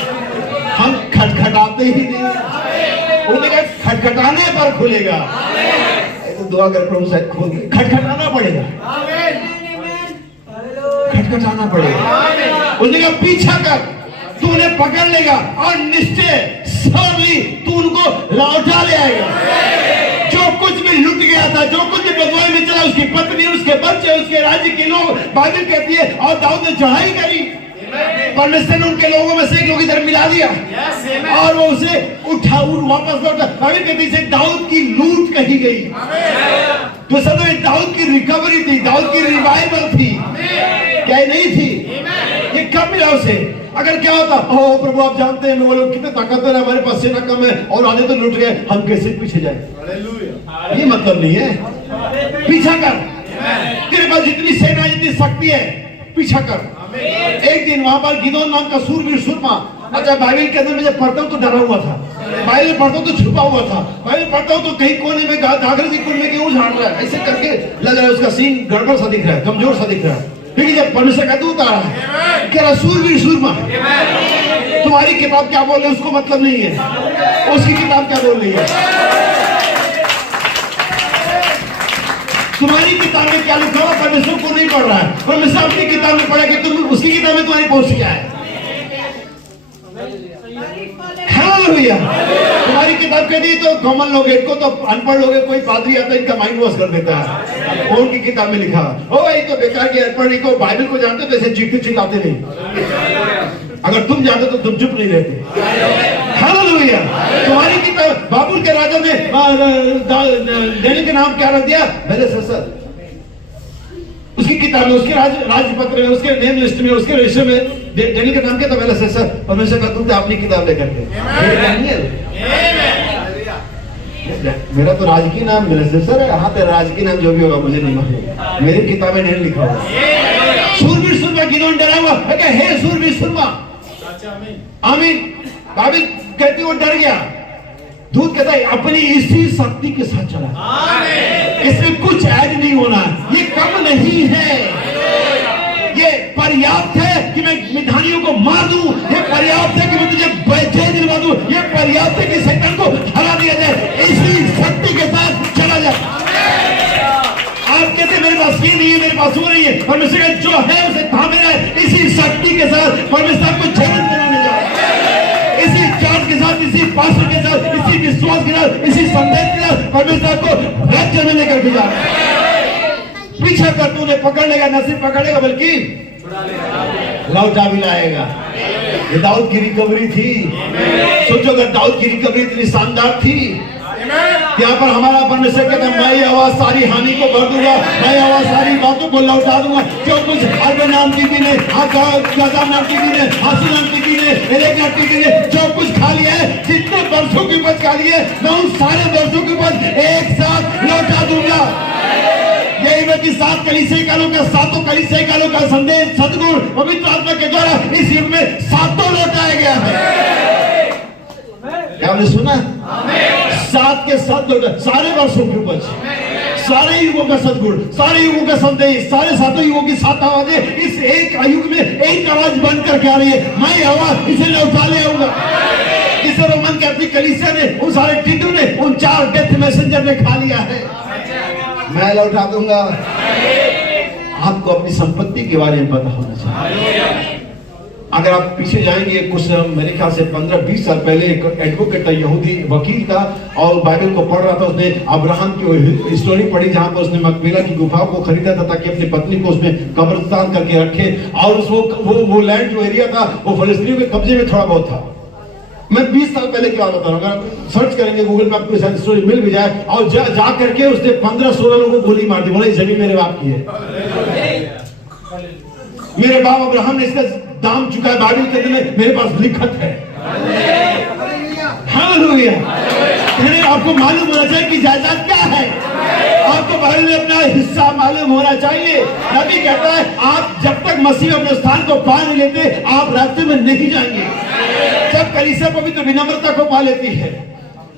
हम खटखटाते ही नहीं। उन्होंने कहा खटखटाने पर खुलेगा। तो दुआ कर, प्रभु शायद खोल दे। खटखटाना पड़ेगा, खटखटाना पड़ेगा। उसने कहा पीछा कर, तू उन्हें पकड़ लेगा, और निश्चय सर्वली तू उनको लौटा ले आएगा। जो कुछ भी लुट गया था, जो कुछ भी बगवाई में चला, उसकी पत्नी, उसके बच्चे, उसके राज्य के लोग, बाइबल कहती है, और दाऊद ने चढ़ाई करी। परमेश्वर ने उनके लोगों में से एक लोग इधर मिला दिया, और वो उसे उठा वापस लौटा। बाइबल कहती है दाऊद की लूट कही गई। तो सब दाऊद की रिकवरी थी, दाऊद की रिवाइवल थी, क्या नहीं थी? ये कब मिला उसे? अगर क्या होता, ओ प्रभु आप जानते हैं वो लोग कितने ताकतवर है, हमारे पास सेना कम है और आधे तो लुट गए, हम कैसे पीछे जाए? ये मतलब नहीं है। पीछा कर, तेरे पास जितनी सेना, जितनी शक्ति है, पीछा कर। एक दिन वहां पर गिदोन नाम का सूरवीर सुरमा, अच्छा बाइबल के अंदर मैं जब पढ़ता हूँ तो डरा हुआ था। बाइबल पढ़ता हूँ तो छुपा हुआ था, बाइबल पढ़ता हूँ तो कहीं कोने में घाघरे की कुंड में क्यों झाड़ रहा है, ऐसे करके लग रहा है उसका सीन गड़बड़ सा दिख रहा है, कमजोर सा दिख रहा है। लेकिन जब परमेश्वर का दूत आ रहा है कि रसूल भी सुरमा, तुम्हारी किताब क्या बोल रही है उसको मतलब नहीं है, उसकी किताब क्या बोल रही है, तुम्हारी किताब में क्या लिखा हुआ परमेश्वर को नहीं पढ़ रहा है, परमेश्वर अपनी किताब में पढ़ा कि तुम उसकी किताब में तुम्हारी पहुंच क्या है। हालेलुया। तुम्हारी किताब कहती है तो कॉमन लोग, इनको तो अनपढ़ लोग, कोई पादरी आता है इनका माइंड वॉश कर देता है, और उनकी किताब में लिखा ओ भाई तो बेकार के अनपढ़ को बाइबल को जानते तो ऐसे चीखते चिल्लाते नहीं, अगर तुम जानते तो तुम चुप नहीं रहते। हालेलुया। तुम्हारी किताब, बाबुल के राजा ने डेनियल के नाम क्या रख दिया, बेलशस्सर, उसकी किताब में, उसके राजपत्र में, उसके नेम लिस्ट में, उसके रजिस्टर में डेनियल का नाम क्या था, बेलशस्सर। परमेश्वर का दूत अपनी किताब लेकर के, मेरा तो राजकीय नाम बेलशस्सर है, हाँ तेरा राजकीय नाम जो भी होगा मुझे नहीं मालूम, मेरी किताब में नहीं लिखा हुआ। सूरवीर सुरमा गिदोन डरा हुआ है, हे सूरवीर सुरमा, आमीन। बाबिल कहती वो डर गया, दूत कहता है अपनी इसी शक्ति के साथ चला, इसमें कुछ ऐड नहीं होना, ये कम नहीं है, ये पर्याप्त है कि मैं मिधानियों को मार दूं, ये पर्याप्त है कि मैं तुझे जय दिलवा दूं, ये पर्याप्त है कि शैतान को हरा दिया जाए, इसी शक्ति के साथ चला जाए। आप कहते मेरे पास ये नहीं है, मेरे पास वो नहीं है, परमेश्वर का जो है उसे थामे रहे, इसी शक्ति के साथ परमेश्वर को जीवन बनाने जाए, इसी चार्ज के साथ, इसी पास्टर के साथ, इसी विश्वास के साथ, इसी संदेश के साथ परमेश्वर को राज्य में लेकर के जा। पीछा कर तूने पकड़ लेगा, नसीब पकड़ेगा बल्कि लौटा भी लाएगा। ये दाऊद की रिकवरी थी। सोचो अगर दाऊद की रिकवरी इतनी शानदार थी, यहाँ पर हमारा परमेश्वर कहता है मैं आवाज सारी हानि को भर दूंगा, मैं आवाज सारी बातों को लौटा दूंगा। जो कुछ अर्ब नाम की ने, गजा नाम की ने, हासू नाम की ने, एलेक नाम की ने जो कुछ खा लिया है, जितने वर्षों की उपज खा ली है, मैं उन सारे वर्षों की उपज एक साथ लौटा दूंगा। यही मैं कि 7 कलीसिया कालों का, 7 कलीसिया कालों का संदेश सद्गुण पवित्र आत्मा के द्वारा इस युग में 7 लौटाया गया है। क्या आपने सुना? 7 के 7 लौटा, सारे वर्षों की उपज, सारे युगों का सद्गुण, सारे युगों का संदेश, सारे 7 युगों की 7 आवाजें इस एक युग में एक आवाज बन करके आ रही है, मैं आवाज इसे लौटा ले आऊंगा। इस रोमन के अपनी कलीसिया ने, उन सारे टिड्डू ने, उन 4 डेथ मैसेंजर ने खा लिया है, मैं लौटा दूंगा। आपको अपनी संपत्ति के बारे में पता होना चाहिए। अगर आप पीछे जाएंगे कुछ मेरे ख्याल से 15-20 साल पहले एक एडवोकेट था, यहूदी वकील था, और बाइबल को पढ़ रहा था। उसने अब्राहम की स्टोरी पढ़ी जहां पर उसने मकबेला की गुफा को खरीदा था ताकि अपनी पत्नी को उसमें कब्रिस्तान करके रखे, और वो लैंड जो एरिया था वो फलस्तीनियों के कब्जे में थोड़ा बहुत था। मैं 20 साल पहले की बात बता रहा हूँ, अगर सर्च करेंगे गूगल पे आपको शायद स्टोरी मिल भी जाए। और जा करके उसने 15-16 लोगों को गोली मार दी, बोला जमीन मेरे बाप की है, मेरे बाप अब्राहम ने इसका दाम चुका है, बाइबल के में मेरे पास लिखत है। हालेलुया। आपको मालूम होना चाहिए कि जायदाद क्या है, आपको बाइबल में अपना हिस्सा मालूम होना चाहिए। नबी कहता है आप जब तक मसीह अपने स्थान को पा नहीं लेते आप रास्ते में नहीं जाएंगे। जब कलीसिया पवित्र विनम्रता को पा लेती है,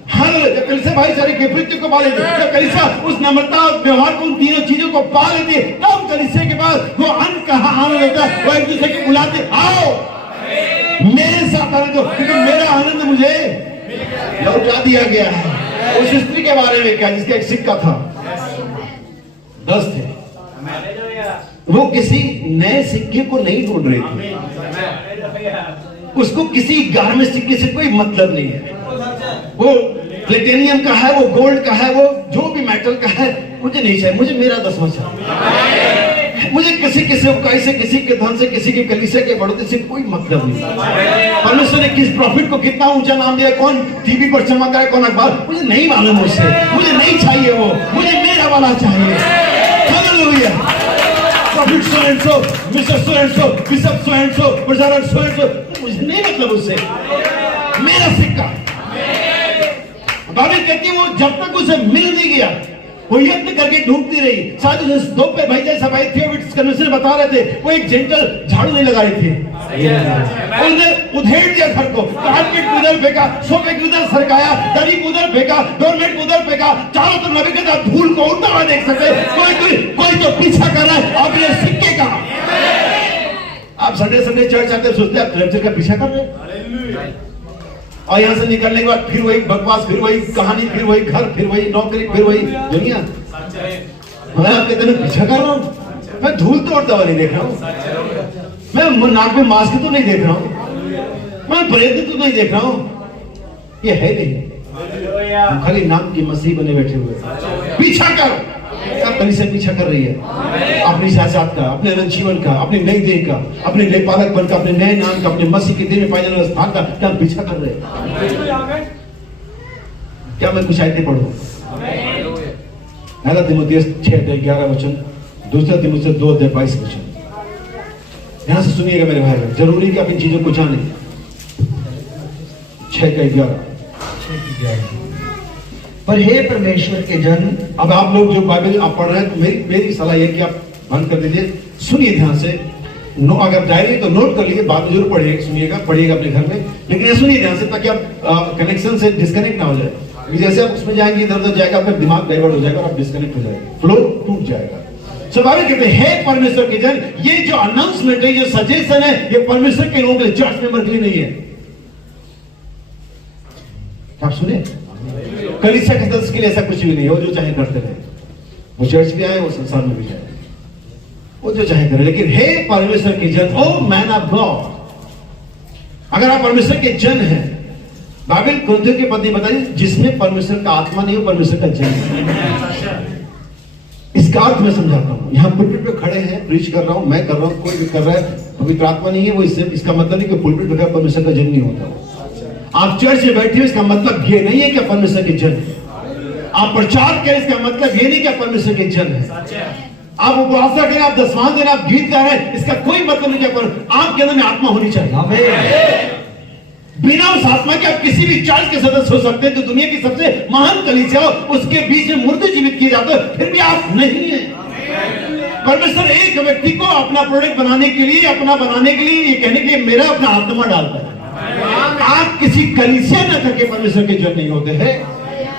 जब कलीसिया भाईचारे के वृत्ति को पा लेती है, जब कलीसिया उस नम्रता व्यवहार को, उन तीनों चीजों को पा लेती है, तब कलीसिया के पास वो अन्न कहाँ आनंद होता है। वो एक दूसरे को बुलाते, आओ मेरे साथ आनंद, क्योंकि मेरा आनंद मुझे लौटा दिया गया है। उस स्त्री के बारे में क्या, जिसका एक सिक्का था, 10 थे, वो किसी नए सिक्के को नहीं ढूंढ रही थी, उसको किसी 11वें सिक्के से कोई मतलब नहीं है। वो प्लेटिनियम का है, वो गोल्ड का है, वो जो भी मेटल का है, मुझे नहीं चाहिए, मुझे मेरा 10वां चाहिए। मुझे किसी से उकाई से, किसी के धन से, किसी की कलीसिया के बढ़ोतरी से कोई मतलब नहीं। परमेश्वर ने किस प्रॉफिट को कितना ऊंचा नाम दिया, कौन टीवी पर चमक रहा है, कौन अखबार, मुझे नहीं मालूम उससे, मुझे नहीं चाहिए वो, मुझे मेरा वाला चाहिए। Hallelujah. Profit so and so, mister so and so, bishop so and so, president so and so, मुझे नहीं मतलब उससे, मेरा सिक्का। बाइबल कहती है वो जब तक उसे मिल नहीं गया, वो यत्न करके ढूंढती रही। शायद उस दो पे भाई जैसा भाई थियोफिलिस कन्वेंशन बता रहे थे, वो एक जेंटल झाड़ू नहीं लगाए थे, उन्होंने उधेड़ दिया घर को, कारपेट को उधर फेंका, सोफे को उधर सरकाया, दरी को उधर फेंका, डोरमेट को उधर फेंका, चारों तरफ नबी कहता धूल को उड़ता हुआ देख सकते। कोई तो पीछा कर रहा है अपने सिक्के का। आप संडे चर्च आते सोचते आप रैप्चर का पीछा कर रहे हैं, और यहां से निकलने के बाद फिर वही बकवास, फिर वही कहानी, फिर वही घर, फिर वही नौकरी, फिर वही दुनिया। मैं आपके दिन पीछा कर रहा हूं, मैं धूल तोड़ता हुआ नहीं देख रहा हूं, मैं नाक में मास्क तो नहीं देख रहा हूं, मैं प्रेरित तो नहीं देख रहा हूं, ये है नहीं, खाली नाम की मसीह बने बैठे हुए। पीछा कर, अब कलीसिया पीछा कर रही है अपनी सियासत का, अपने अनंत जीवन का, अपने नई देह का, अपने नए पालकपन का, अपने नए नाम का, अपने मसीह के दिन में पाए जाने वाले स्थान का, क्या हम पीछा कर रहे हैं? क्या मैं कुछ आयतें पढ़ूं? पहला तीमुथियुस 6:11 दूसरा तीमुथियुस 2:22। यहां से सुनिएगा मेरे भाई, जरूरी कि आप इन चीजों को जाने। 6:11 पर हे परमेश्वर के जन। अब आप लोग जो बाइबल आप पढ़ रहे हैं, तो मेरी सलाह यह कि आप बंद कर दीजिए, सुनिए ध्यान से। अगर डायरी तो नोट कर लीजिए, बाद में जरूर पढ़िएगा, सुनिएगा, पढ़िएगा अपने घर में, लेकिन ये सुनिए ध्यान से ताकि आप कनेक्शन से डिस्कनेक्ट ना हो जाए। जैसे आप उसमें जाएंगे इधर उधर जाएगा, आपका दिमाग डाइवर्ट हो जाएगा और आप डिस्कनेक्ट हो जाएगा, फ्लो टूट जाएगा। बाइबल कहते हैं हे परमेश्वर के जन, ये जो अनाउंसमेंट है, जो सजेशन है, ये परमेश्वर के लोगों के लिए, चर्च मेंबर के लिए नहीं है। आप सुने, कलीसिया के सदस्य के लिए ऐसा कुछ भी नहीं है, वो जो चाहे करते रहे, वो चर्च भी आए, वो संसार में भी जाए, वो जो चाहे करे। लेकिन हे परमेश्वर के जन, ओ मैन ऑफ गॉड, अगर आप परमेश्वर के जन हैं, बाइबल कुरिन्थियों के पद बताइए, जिसमें परमेश्वर का आत्मा नहीं हो, परमेश्वर का जन है। इसका अर्थ मैं समझाता हूं। यहां पुलपिट पे खड़े हैं, प्रीच कर रहा हूं, मैं कर रहा हूं, कोई भी कर रहा है, पवित्र आत्मा नहीं है, वो इसका मतलब नहीं कि पुलपिट पे परमेश्वर का जन नहीं होता। आप चर्च में बैठे हो, इसका मतलब ये नहीं है कि परमेश्वर के जन है। आप प्रचार करें, इसका मतलब ये नहीं कि परमेश्वर के जन है। आप उपवास करें, आप दशमांश दें, आप गीत गा रहे हैं, इसका कोई मतलब नहीं कि आपके अंदर में आत्मा होनी चाहिए। बिना उस आत्मा के आप किसी भी चर्च के सदस्य हो सकते हैं, तो दुनिया की सबसे महान कलीसिया हो, उसके बीच में मुर्दे जीवित किए जाते हैं, फिर भी आप नहीं है। परमेश्वर एक व्यक्ति को अपना प्रोडक्ट बनाने के लिए, अपना बनाने के लिए, ये कहने के लिए मेरा अपना आत्मा डालता है। आप किसी कलीसिया न करके परमेश्वर के जन नहीं होते हैं,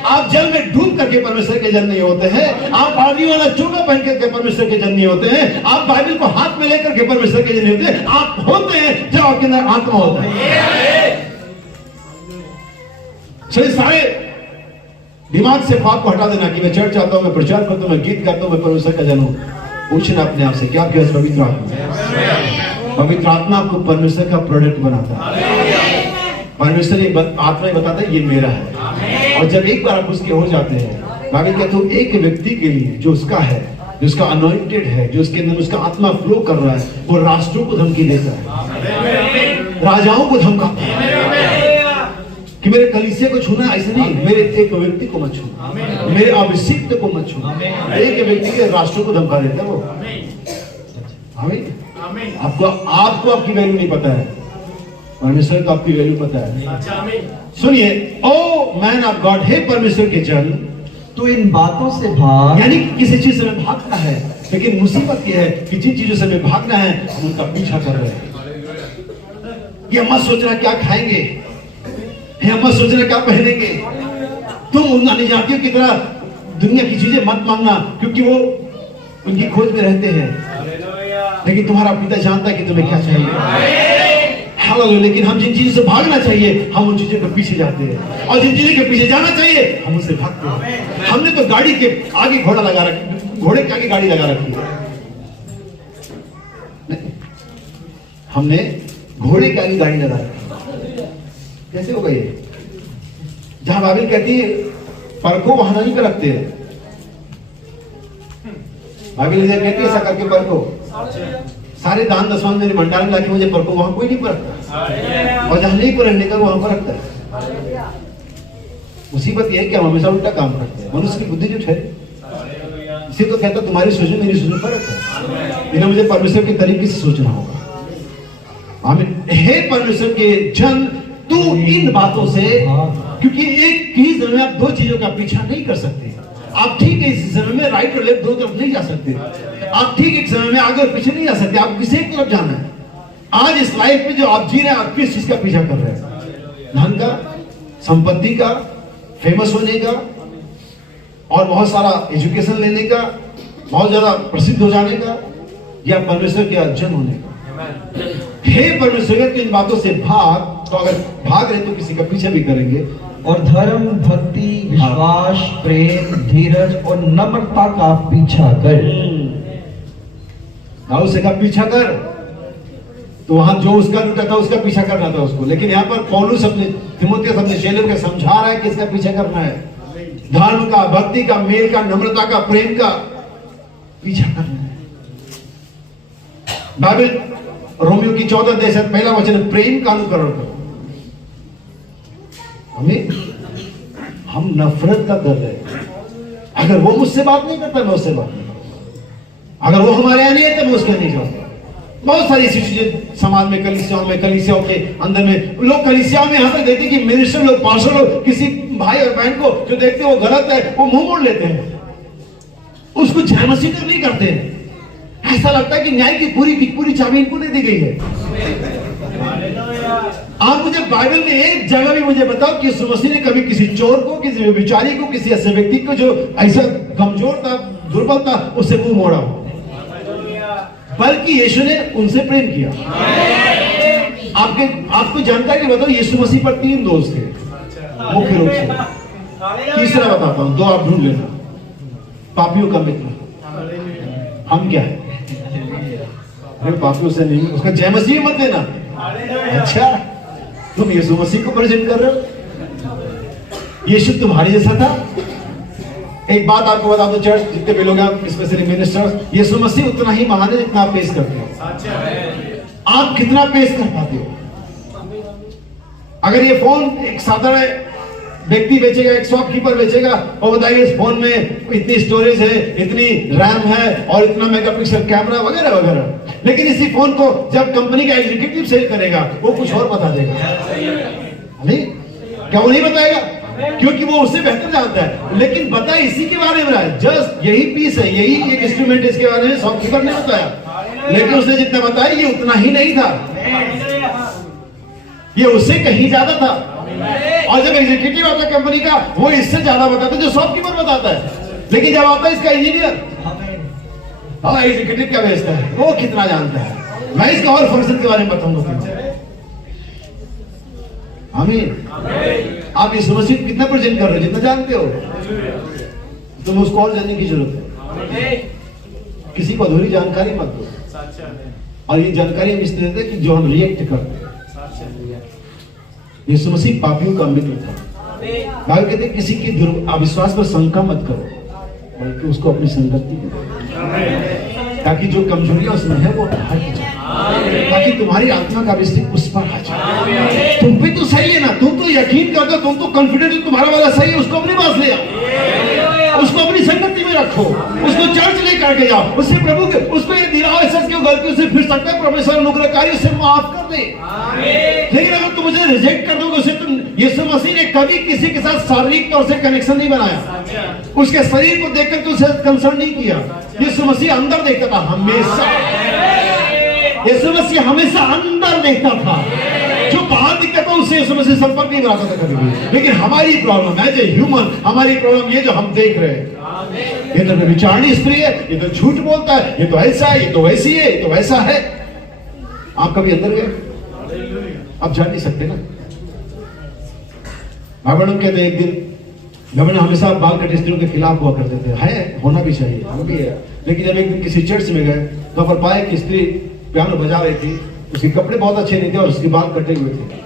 आप जल में डूब करके परमेश्वर के जन नहीं होते हैं, आप आदमी वाला चोगा पहन करके परमेश्वर के जन नहीं होते हैं, आप बाइबल को हाथ में लेकर के परमेश्वर के जन नहीं होते। आप होते हैं जब आपके अंदर आत्मा होता है। चलिए सारे दिमाग से पाप को हटा देना कि मैं चर्च आता हूं, मैं प्रचार करता हूं, मैं गीत गाता हूं, मैं परमेश्वर का जन हूं। पूछना अपने आप से, क्या आपके पास पवित्र आत्मा? पवित्र आत्मा आपको परमेश्वर का प्रोडक्ट बनाता है। परमेश्वर ये आत्मा बताता है ये मेरा है, और जब एक बार आप उसके हो जाते हैं, बाइबल कहते हैं एक व्यक्ति के लिए जो उसका है, जो उसका अनॉइंटेड है, जो उसके अंदर उसका आत्मा फ्लो कर रहा है, वो राष्ट्रों को धमकी देता है, राजाओं को धमकाता है कि मेरे कलीसिया को छूना, ऐसे नहीं, मेरे एक व्यक्ति को मत छूना, मेरे अभिषिक्त को मत छूना। एक व्यक्ति के राष्ट्रों को धमका देता है वो। आपको आपकी वैल्यू नहीं पता है, परमेश्वर को आपकी वैल्यू पता है। सुनिए, ओ मैन ऑफ गॉड, हे परमेश्वर के जन, तो इन बातों से भाग, यानी किसी चीज से मैं भागना है, लेकिन मुसीबत यह है कि जिन चीजों से मैं भागना है हम उनका पीछा कर रहे हैं। ये मत सोचना क्या खाएंगे, ये मत सोचना क्या पहनेंगे, तुम उनका नहीं जानती हो, कितना दुनिया की चीजें मत मांगना, क्योंकि वो उनकी खोज में रहते हैं, लेकिन तुम्हारा पिता जानता है कि तुम्हें क्या चाहिए। हालेलुया। लेकिन हम जिन चीजों से भागना चाहिए, हम उन चीजों के पीछे जाते हैं, और जिन चीजों के पीछे जाना चाहिए हम उससे भागते हैं। हमने तो गाड़ी के आगे घोड़ा लगा रखी, घोड़े के आगे गाड़ी लगा रखी है, हमने घोड़े के आगे गाड़ी लगा रखी। कैसे होगा ये? जहां बाइबल कहती है परखो, वहां नहीं रखते हैं। बाइबल कहती है ऐसा करके परखो, सारे दान दशमांश मेरे भंडार में लाके मुझे परखो, वहां कोई नहीं परखता, और जहां नहीं परखने का वहां पर रखता है। मुसीबत यह है कि हम हमेशा उल्टा काम करते हैं। मनुष्य की बुद्धि जो ठहरे, इसी तो कहता तुम्हारी सोचो मेरी सोचो फर्क है, इन्हें मुझे परमेश्वर के तरीके से सोचना होगा। आमीन। हे परमेश्वर के जन, तू इन बातों से, क्योंकि एक चीज में आप दो चीजों का पीछा नहीं कर सकते, आप ठीक है इस समय में राइट और लेफ्ट दो तरफ नहीं जा सकते। आप ठीक एक समय में आगे और पीछे नहीं जा सकते, आप किसी एक तरफ जाना है। आज इस लाइफ में जो आप जी रहे हैं, आप किस चीज का पीछा कर रहे हैं? धन का, संपत्ति का, फेमस होने का, और बहुत सारा एजुकेशन लेने का, बहुत ज्यादा प्रसिद्ध हो जाने का, या परमेश्वर के अर्जन होने का? हे परमेश्वर की इन बातों से भाग। तो अगर भाग रहे तो किसी का पीछे भी करेंगे। और धर्म, भक्ति, विश्वास, प्रेम, धीरज और नम्रता का पीछा कर। दाऊद से का पीछा कर, तो वहां जो उसका लूटा था उसका पीछा करना था उसको। लेकिन यहाँ पर पौलुस अपने तीमुथियुस अपने चेलों को समझा रहा है कि इसका पीछा करना है। धर्म का, भक्ति का, मेल का, नम्रता का, प्रेम का पीछा करना है। बाइबल रोमियो की 14 अध्याय पहला वचन, प्रेम का अनुकरण करो। हम नफरत का कर रहे हैं। अगर वो मुझसे बात नहीं करता, मैं उससे बात नहीं करता। अगर वो हमारे यहाँ नहीं है तो मैं उसके नहीं जाऊंगा। बहुत सारी ऐसी चीजें समाज में, कलीसियाओं के अंदर में लोग कलीसियाओं में यहाँ तक देते कि मिनिस्टर लोग, पास्टर लोग किसी भाई और बहन को जो देखते हैं वो गलत है, वो मुंह मोड़ लेते हैं, उसको जय मसीह तक नहीं करते हैं। ऐसा लगता है कि न्याय की पूरी चाबी इनको दे दी गई है। आप मुझे बाइबल में एक जगह भी मुझे बताओ कि यीशु मसीह ने कभी किसी चोर को, किसी व्यभिचारी को, किसी ऐसे व्यक्ति को जो ऐसा कमजोर था, दुर्बल था, उससे मुंह मोड़ा, बल्कि यीशु ने उनसे प्रेम किया। आपको जानकारी बताओ, यीशु मसीह पर 3 दोष थे मुख्य रूप से। तीसरा बताता हूं, 2 आप ढूंढ लेना। पापियों का मित्र हम क्या है? अरे पापियों से नहीं, उसका जय मसीह मत देना। अच्छा, तुम यीशु मसीह को प्रेजेंट कर रहे हो। यीशु तुम्हारे जैसा था। एक बात आपको बता दो, चर्च जितने भी लोग हैं, स्पेशली मिनिस्टर्स, यीशु मसीह उतना ही महान है जितना आप पेश करते हो। आप कितना पेश कर पाते हो? अगर ये फोन एक साधारण व्यक्ति बेचेगा, एक शॉपकीपर बेचेगा, और बताइए इस फोन में इतनी स्टोरेज है, इतनी रैम है और इतना मेगापिक्सल कैमरा वगैरह वगैरह, लेकिन इसी फोन को जब कंपनी का एग्जीक्यूटिव सेल करेगा वो कुछ और बता देगा। नहीं, क्या वो नहीं बताएगा? क्योंकि वो उससे बेहतर जानता है। लेकिन बता इसी के बारे में रहा है, जस्ट यही पीस है, यही एक इंस्ट्रूमेंट, इसके बारे में शॉपकीपर ने बताया। लेकिन उसने जितना बताया ये उतना ही नहीं था, ये उससे कहीं ज्यादा था। और जब एग्जीक्यूटिव आता है कंपनी का, वो इससे ज्यादा बताता है जो शॉपकीपर बताता है। लेकिन जब आता है इसका इंजीनियर, हाँ एग्जीक्यूटिव क्या भेजता है, वो कितना जानता है। मैं इसका और फंक्शन के बारे में बताऊंगा। आमीन। आप यीशु मसीह को कितना प्रेजेंट कर रहे हो, जितना जानते हो, तुम उसको और जानने की जरूरत है। किसी को अधूरी जानकारी मत दो। और ये जानकारी हम इसलिए देते कि जो हम रिएक्ट करते हैं। यीशु मसीह पापियों का मित्र था। बाइबल कहते हैं किसी की अविश्वास पर शंका मत करो, बल्कि उसको अपनी संगति दो, ताकि जो कमजोरियां उसमें है वो हट जाए, ताकि तुम्हारी आत्मा का अभिषेक उस पर आ जाए। तुम भी तो सही है ना, तुम तो यकीन करते हो, तुम तो कॉन्फिडेंट हो, तुम्हारा वाला सही है, उसको अपने पास ले आओ, उसको अपनी संगति में रखो, उसको चर्च लेकर के जाओ, उससे प्रभु के उसको ये दिलाओ ऐसा कि वो गलतियों से फिर सकता है, परमेश्वर अनुग्रहकारी उसे माफ कर दे। लेकिन अगर तुम मुझे रिजेक्ट कर दोगे, उसे तुम, यीशु मसीह ने कभी किसी के साथ शारीरिक तौर से कनेक्शन नहीं बनाया, उसके शरीर को देखकर तो उसे कंसर्न नहीं किया। यीशु मसीह अंदर देखता था हमेशा। यीशु मसीह हमेशा अंदर देखता था, जो बाहर दिखता था उससे यीशु मसीह संपर्क नहीं बनाता था कभी भी। लेकिन हमारी प्रॉब्लम है जो ह्यूमन, हमारी प्रॉब्लम ये जो हम देख रहे हैं, ये तो व्यभिचारिणी स्त्री है, ये तो झूठ बोलता है, ये तो ऐसा है, ये तो वैसी है, ये तो वैसा है। आप कभी अंदर गए? आप जान नहीं सकते ना। भावनम कहते एक दिन गवर्नर हमेशा बाल कटे स्त्रियों के खिलाफ हुआ करते थे, है होना भी चाहिए, हम भी है। लेकिन जब एक दिन किसी चर्च में गए तो पर पाए कि स्त्री पियानो बजा रही थी, उसके कपड़े बहुत अच्छे नहीं थे और उसके बाल कटे हुए थे।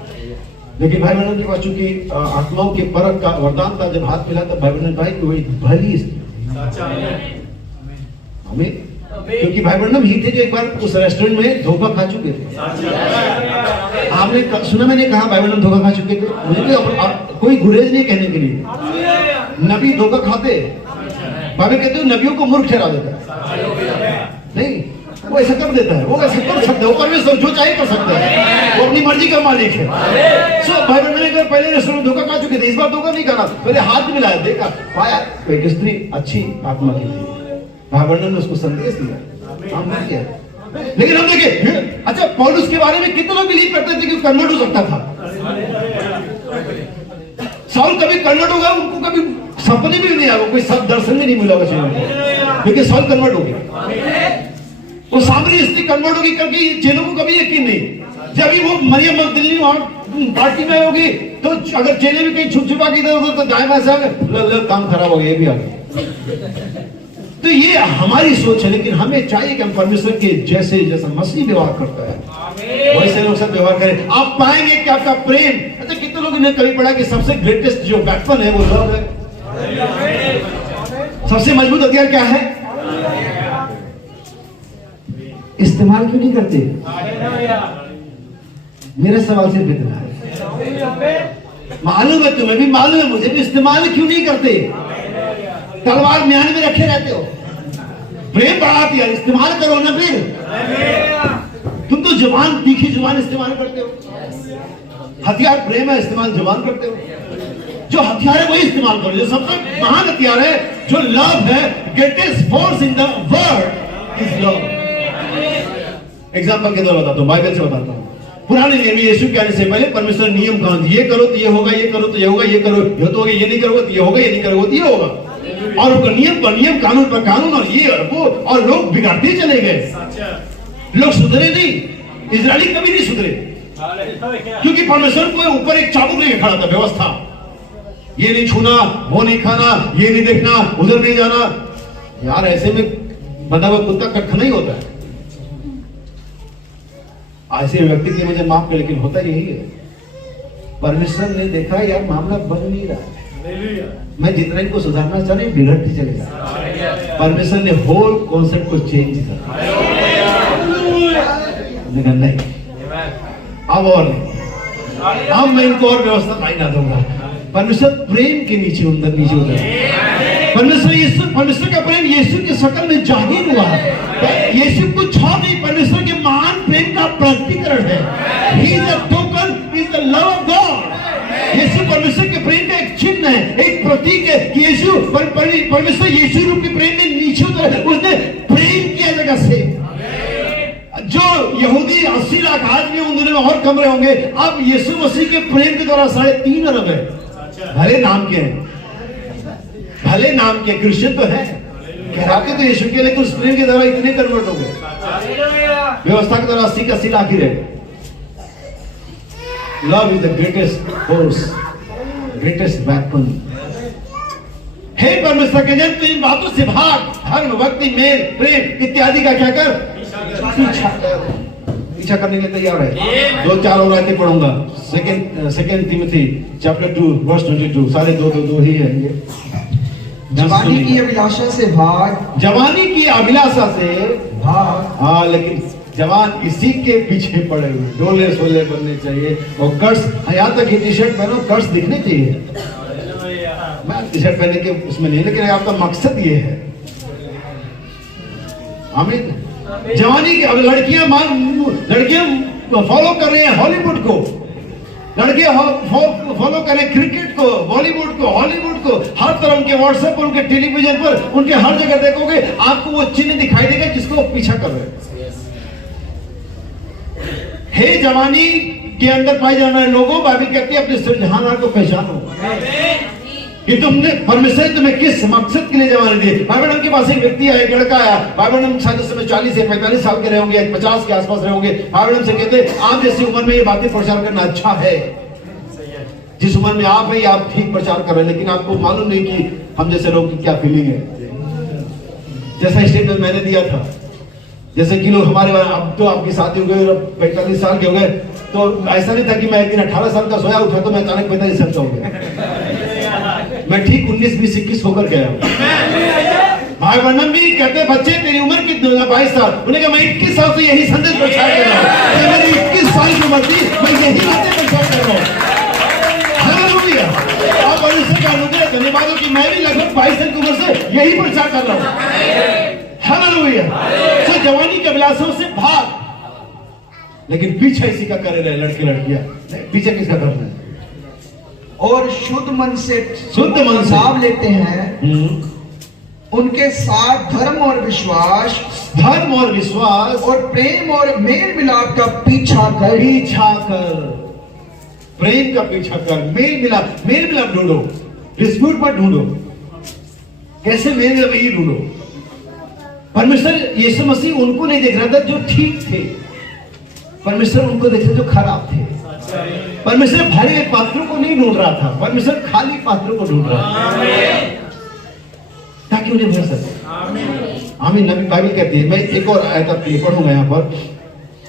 लेकिन भाई बहनों के पास चूंकि आत्माओं के परख का वरदान था, जब हाथ मिला तब भाई बहनों ने कहा कि वही भली स्त्री हमें, क्योंकि भाई बहनों ही थे जो एक बार उस रेस्टोरेंट में धोखा खा चुके थे। आपने सुना, मैंने कहा भाई बहनों धोखा खा चुके थे, मुझे कोई गुरेज नहीं कहने के लिए। नबी धोखा खाते, बाइबल कहते हो नबियों को मूर्ख ठहरा देता नहीं, वो ऐसा कर देता है, वो ऐसा कर सकता है, वो परमेश्वर जो चाहे कर सकता है, वो अपनी मर्जी का मालिक है। सो भाई बहन, मैंने पहले रेस्टोरेंट धोखा खा चुके थे, इस बार धोखा नहीं खाना। पहले हाथ मिलाया, देखा, पाया एक स्त्री अच्छी आत्मा की थी, भाई बहन ने उसको संदेश दिया, काम नहीं किया। लेकिन हम देखे, अच्छा पौलुस के बारे में कितने लोग बिलीव करते थे कि कन्वर्ट हो सकता था। साउल कभी कन्वर्ट होगा, उनको कभी सपने भी नहीं आया, कोई सब दर्शन भी नहीं मिला होगा जीवन में, क्योंकि साउल कन्वर्ट हो गया। वो सामरी स्त्री कन्वर्ट होगी, क्योंकि चेलों को कभी यकीन नहीं। जब भी वो मरियम मगदलीनी वहां पार्टी में होगी, तो अगर चेले भी कहीं छुप छुपा के इधर तो दाएं बाएं से आ गए, काम खराब हो गया, ये भी आ गया। तो ये हमारी सोच है, लेकिन हमें चाहिए कि हम परमेश्वर के जैसा मसीह व्यवहार करता है वैसे लोग सब व्यवहार करें। आप पाएंगे कि आपका प्रेम, अच्छा कितने लोगों ने कभी पढ़ा कि सबसे ग्रेटेस्ट जो वेपन है वो लव है। सबसे मजबूत हथियार क्या है? इस्तेमाल क्यों नहीं करते? मेरा सवाल सिर्फ इतना है, मालूम है तुम्हें भी, मालूम है मुझे भी, इस्तेमाल क्यों नहीं करते? तलवार म्यान में रखे रहते हो, प्रेम बड़ा हथियार, इस्तेमाल करो ना। फिर तुम तो जुबान, तीखी जुबान इस्तेमाल करते हो। हथियार प्रेम है, इस्तेमाल जुबान करते हो। जो हथियार है वही इस्तेमाल करो। जो सबसे महान हथियार है, जो लव है, greatest force in the world is love. Example के द्वारा बताता हूं, बाइबल से बताता हूं। पुराने नियम में यीशु के आने से पहले परमेश्वर नियम कानून, ये करो तो ये होगा, ये करो तो ये होगा, ये करो ये तो होगा, ये नहीं करोगे तो ये होगा, ये नहीं करोगे तो ये होगा। और वो नियम पर नियम, कानून पर कानून, और ये और वो, और लोग बिगाड़ते चले गए, लोग सुधरे नहीं। इजराइली कभी नहीं सुधरे, क्योंकि परमेश्वर को ऊपर एक चाबुक लेके खड़ा था, व्यवस्था, ये नहीं छूना, वो नहीं खाना, ये नहीं देखना, उधर नहीं जाना। यार ऐसे में बंधा हुआ कुत्ता कटख नहीं होता है। ऐसे व्यक्ति की मुझे माफ कर, लेकिन होता यही है। परमेश्वर ने देखा यार मामला बन नहीं रहा है, मैं जितना इनको सुधारना चाह रही बिगड़ती चलेगा। परमेश्वर ने होल कॉन्सेप्ट को चेंज किया, नहीं अब और नहीं, अब मैं इनको और व्यवस्था नहीं ना दूंगा। परमेश्वर प्रेम के नीचे उतर, परमेश्वर का प्रेम यीशु की शक्ल में जाहिर हुआ। यीशु कुछ और नहीं, परमेश्वर के महान प्रेम का प्रकटीकरण है। He is the token, he is the love of God। यीशु परमेश्वर के प्रेम का एक चिन्ह है, एक प्रतीक है कि यीशु परमेश्वर यीशु रूप के प्रेम में नीचे उतरा, उसने प्रेम किया जगह से। जो यहूदी 80 लाख आदमी उन दिनों में और कम रहे होंगे, अब यीशु मसीह के प्रेम के द्वारा 3.5 अरब है। भले नाम के हैं, भले नाम के क्रिश्चियन तो है, कहलाते तो यीशु के, लेकिन उस प्रेम के द्वारा इतने कन्वर्ट हो गए। व्यवस्था के द्वारा 80 लाख ही रहे। Love is the greatest force, greatest weapon. हे परमेश्वर के जन, तू इन बातों से भाग, धर्म, भक्ति, मेल, प्रेम इत्यादि का क्या कर, पीछा करने के लिए तैयार है। 2-4 और आयतें पढ़ूंगा। सेकंड तिमोथी चैप्टर 2 वर्स 22, सारे दो ही है ये। जवानी की अभिलाषा से भाग, जवानी की अभिलाषा से भाग। हाँ, लेकिन जवान इसी के पीछे पड़े हुए, डोले सोले बनने चाहिए, और कर्स, यहाँ तक टी शर्ट पहनो, कर्स दिखने चाहिए। मैं टी शर्ट पहने के उसमें नहीं, लेकिन आपका मकसद ये है। आमीन। जवानी की, अब लड़कियां फॉलो कर रहे हैं हॉलीवुड को, लड़के फॉलो कर रहे हैं क्रिकेट को, बॉलीवुड को, हॉलीवुड को। हर तरह उनके व्हाट्सएप पर, उनके टेलीविजन पर, उनके हर जगह देखोगे आपको वो चिन्ह दिखाई देगा जिसको पीछा कर रहे हैं। हे जवानी के अंदर पाए जाने वाले लोगों, बाइबल कहती है अपने सृजनहार को पहचानो कि तुमने, परमेश्वर ने तुम्हें किस मकसद के लिए जवानी दी। बाइबल के पास एक व्यक्ति आया, एक लड़का आया। बाइबल शायद उस समय 40 से 45 साल के रहे होंगे, 50 के आसपास रहे होंगे। बाइबल से कहते आप जैसी उम्र में ये बातें प्रचार करना अच्छा है। जिस उम्र में आप है, आप ठीक प्रचार कर रहे हैं, लेकिन आपको मालूम नहीं कि हम जैसे लोग की क्या फीलिंग है। जैसा स्टेटमेंट मैंने दिया था, जैसे कि लोग हमारे, अब तो आपकी शादी हो गई और 45 साल के हो गए, तो ऐसा नहीं था कि मैं एक दिन 18 साल का सोया उठा तो मैं अचानक 45 साल का हो गया। मैं ठीक 19, 20, 21 होकर गया। भाई वर्णन भी कहते बच्चे तेरी उम्र कितनी? 22 साल। उन्होंने कहा मैं 21 साल से यही संदेश प्रचार कर रहा हूँ। मेरी 21 साल की उम्र थी, मैं यही बातें प्रचार कर रहा हूँ। हालेलुया। और परमेश्वर का अनुग्रह, धन्यवाद हो कि मैं भी लगभग 22 साल की उम्र से यही प्रचार कर रहा हूँ। हालेलुया। हालेलुया। सो जवानी के अभिलाषों से भाग, लेकिन पीछे इसी का करे रहे लड़के लड़कियां, पीछे किसका करना है? और शुद्ध मन से नाम लेते हैं, उनके साथ धर्म और विश्वास और प्रेम और मेल मिलाप का पीछा कर, प्रेम का पीछा कर, मेल मिलाप ढूंढो, डिस्प्यूट मत ढूंढो। कैसे मेल मिलाप ही ढूंढो। परमेश्वर यीशु मसीह उनको नहीं देख रहा था जो ठीक थे, परमेश्वर उनको देख रहे जो खराब थे। परमेश्वर भरे हुए पात्रों को नहीं ढूंढ रहा था, परमेश्वर खाली पात्रों को ढूंढ रहा था ताकि उन्हें भर सके। आमीन। नबी बाइबल कहती है, मैं एक और आयत आपके लिए पढ़ूंगा यहाँ पर,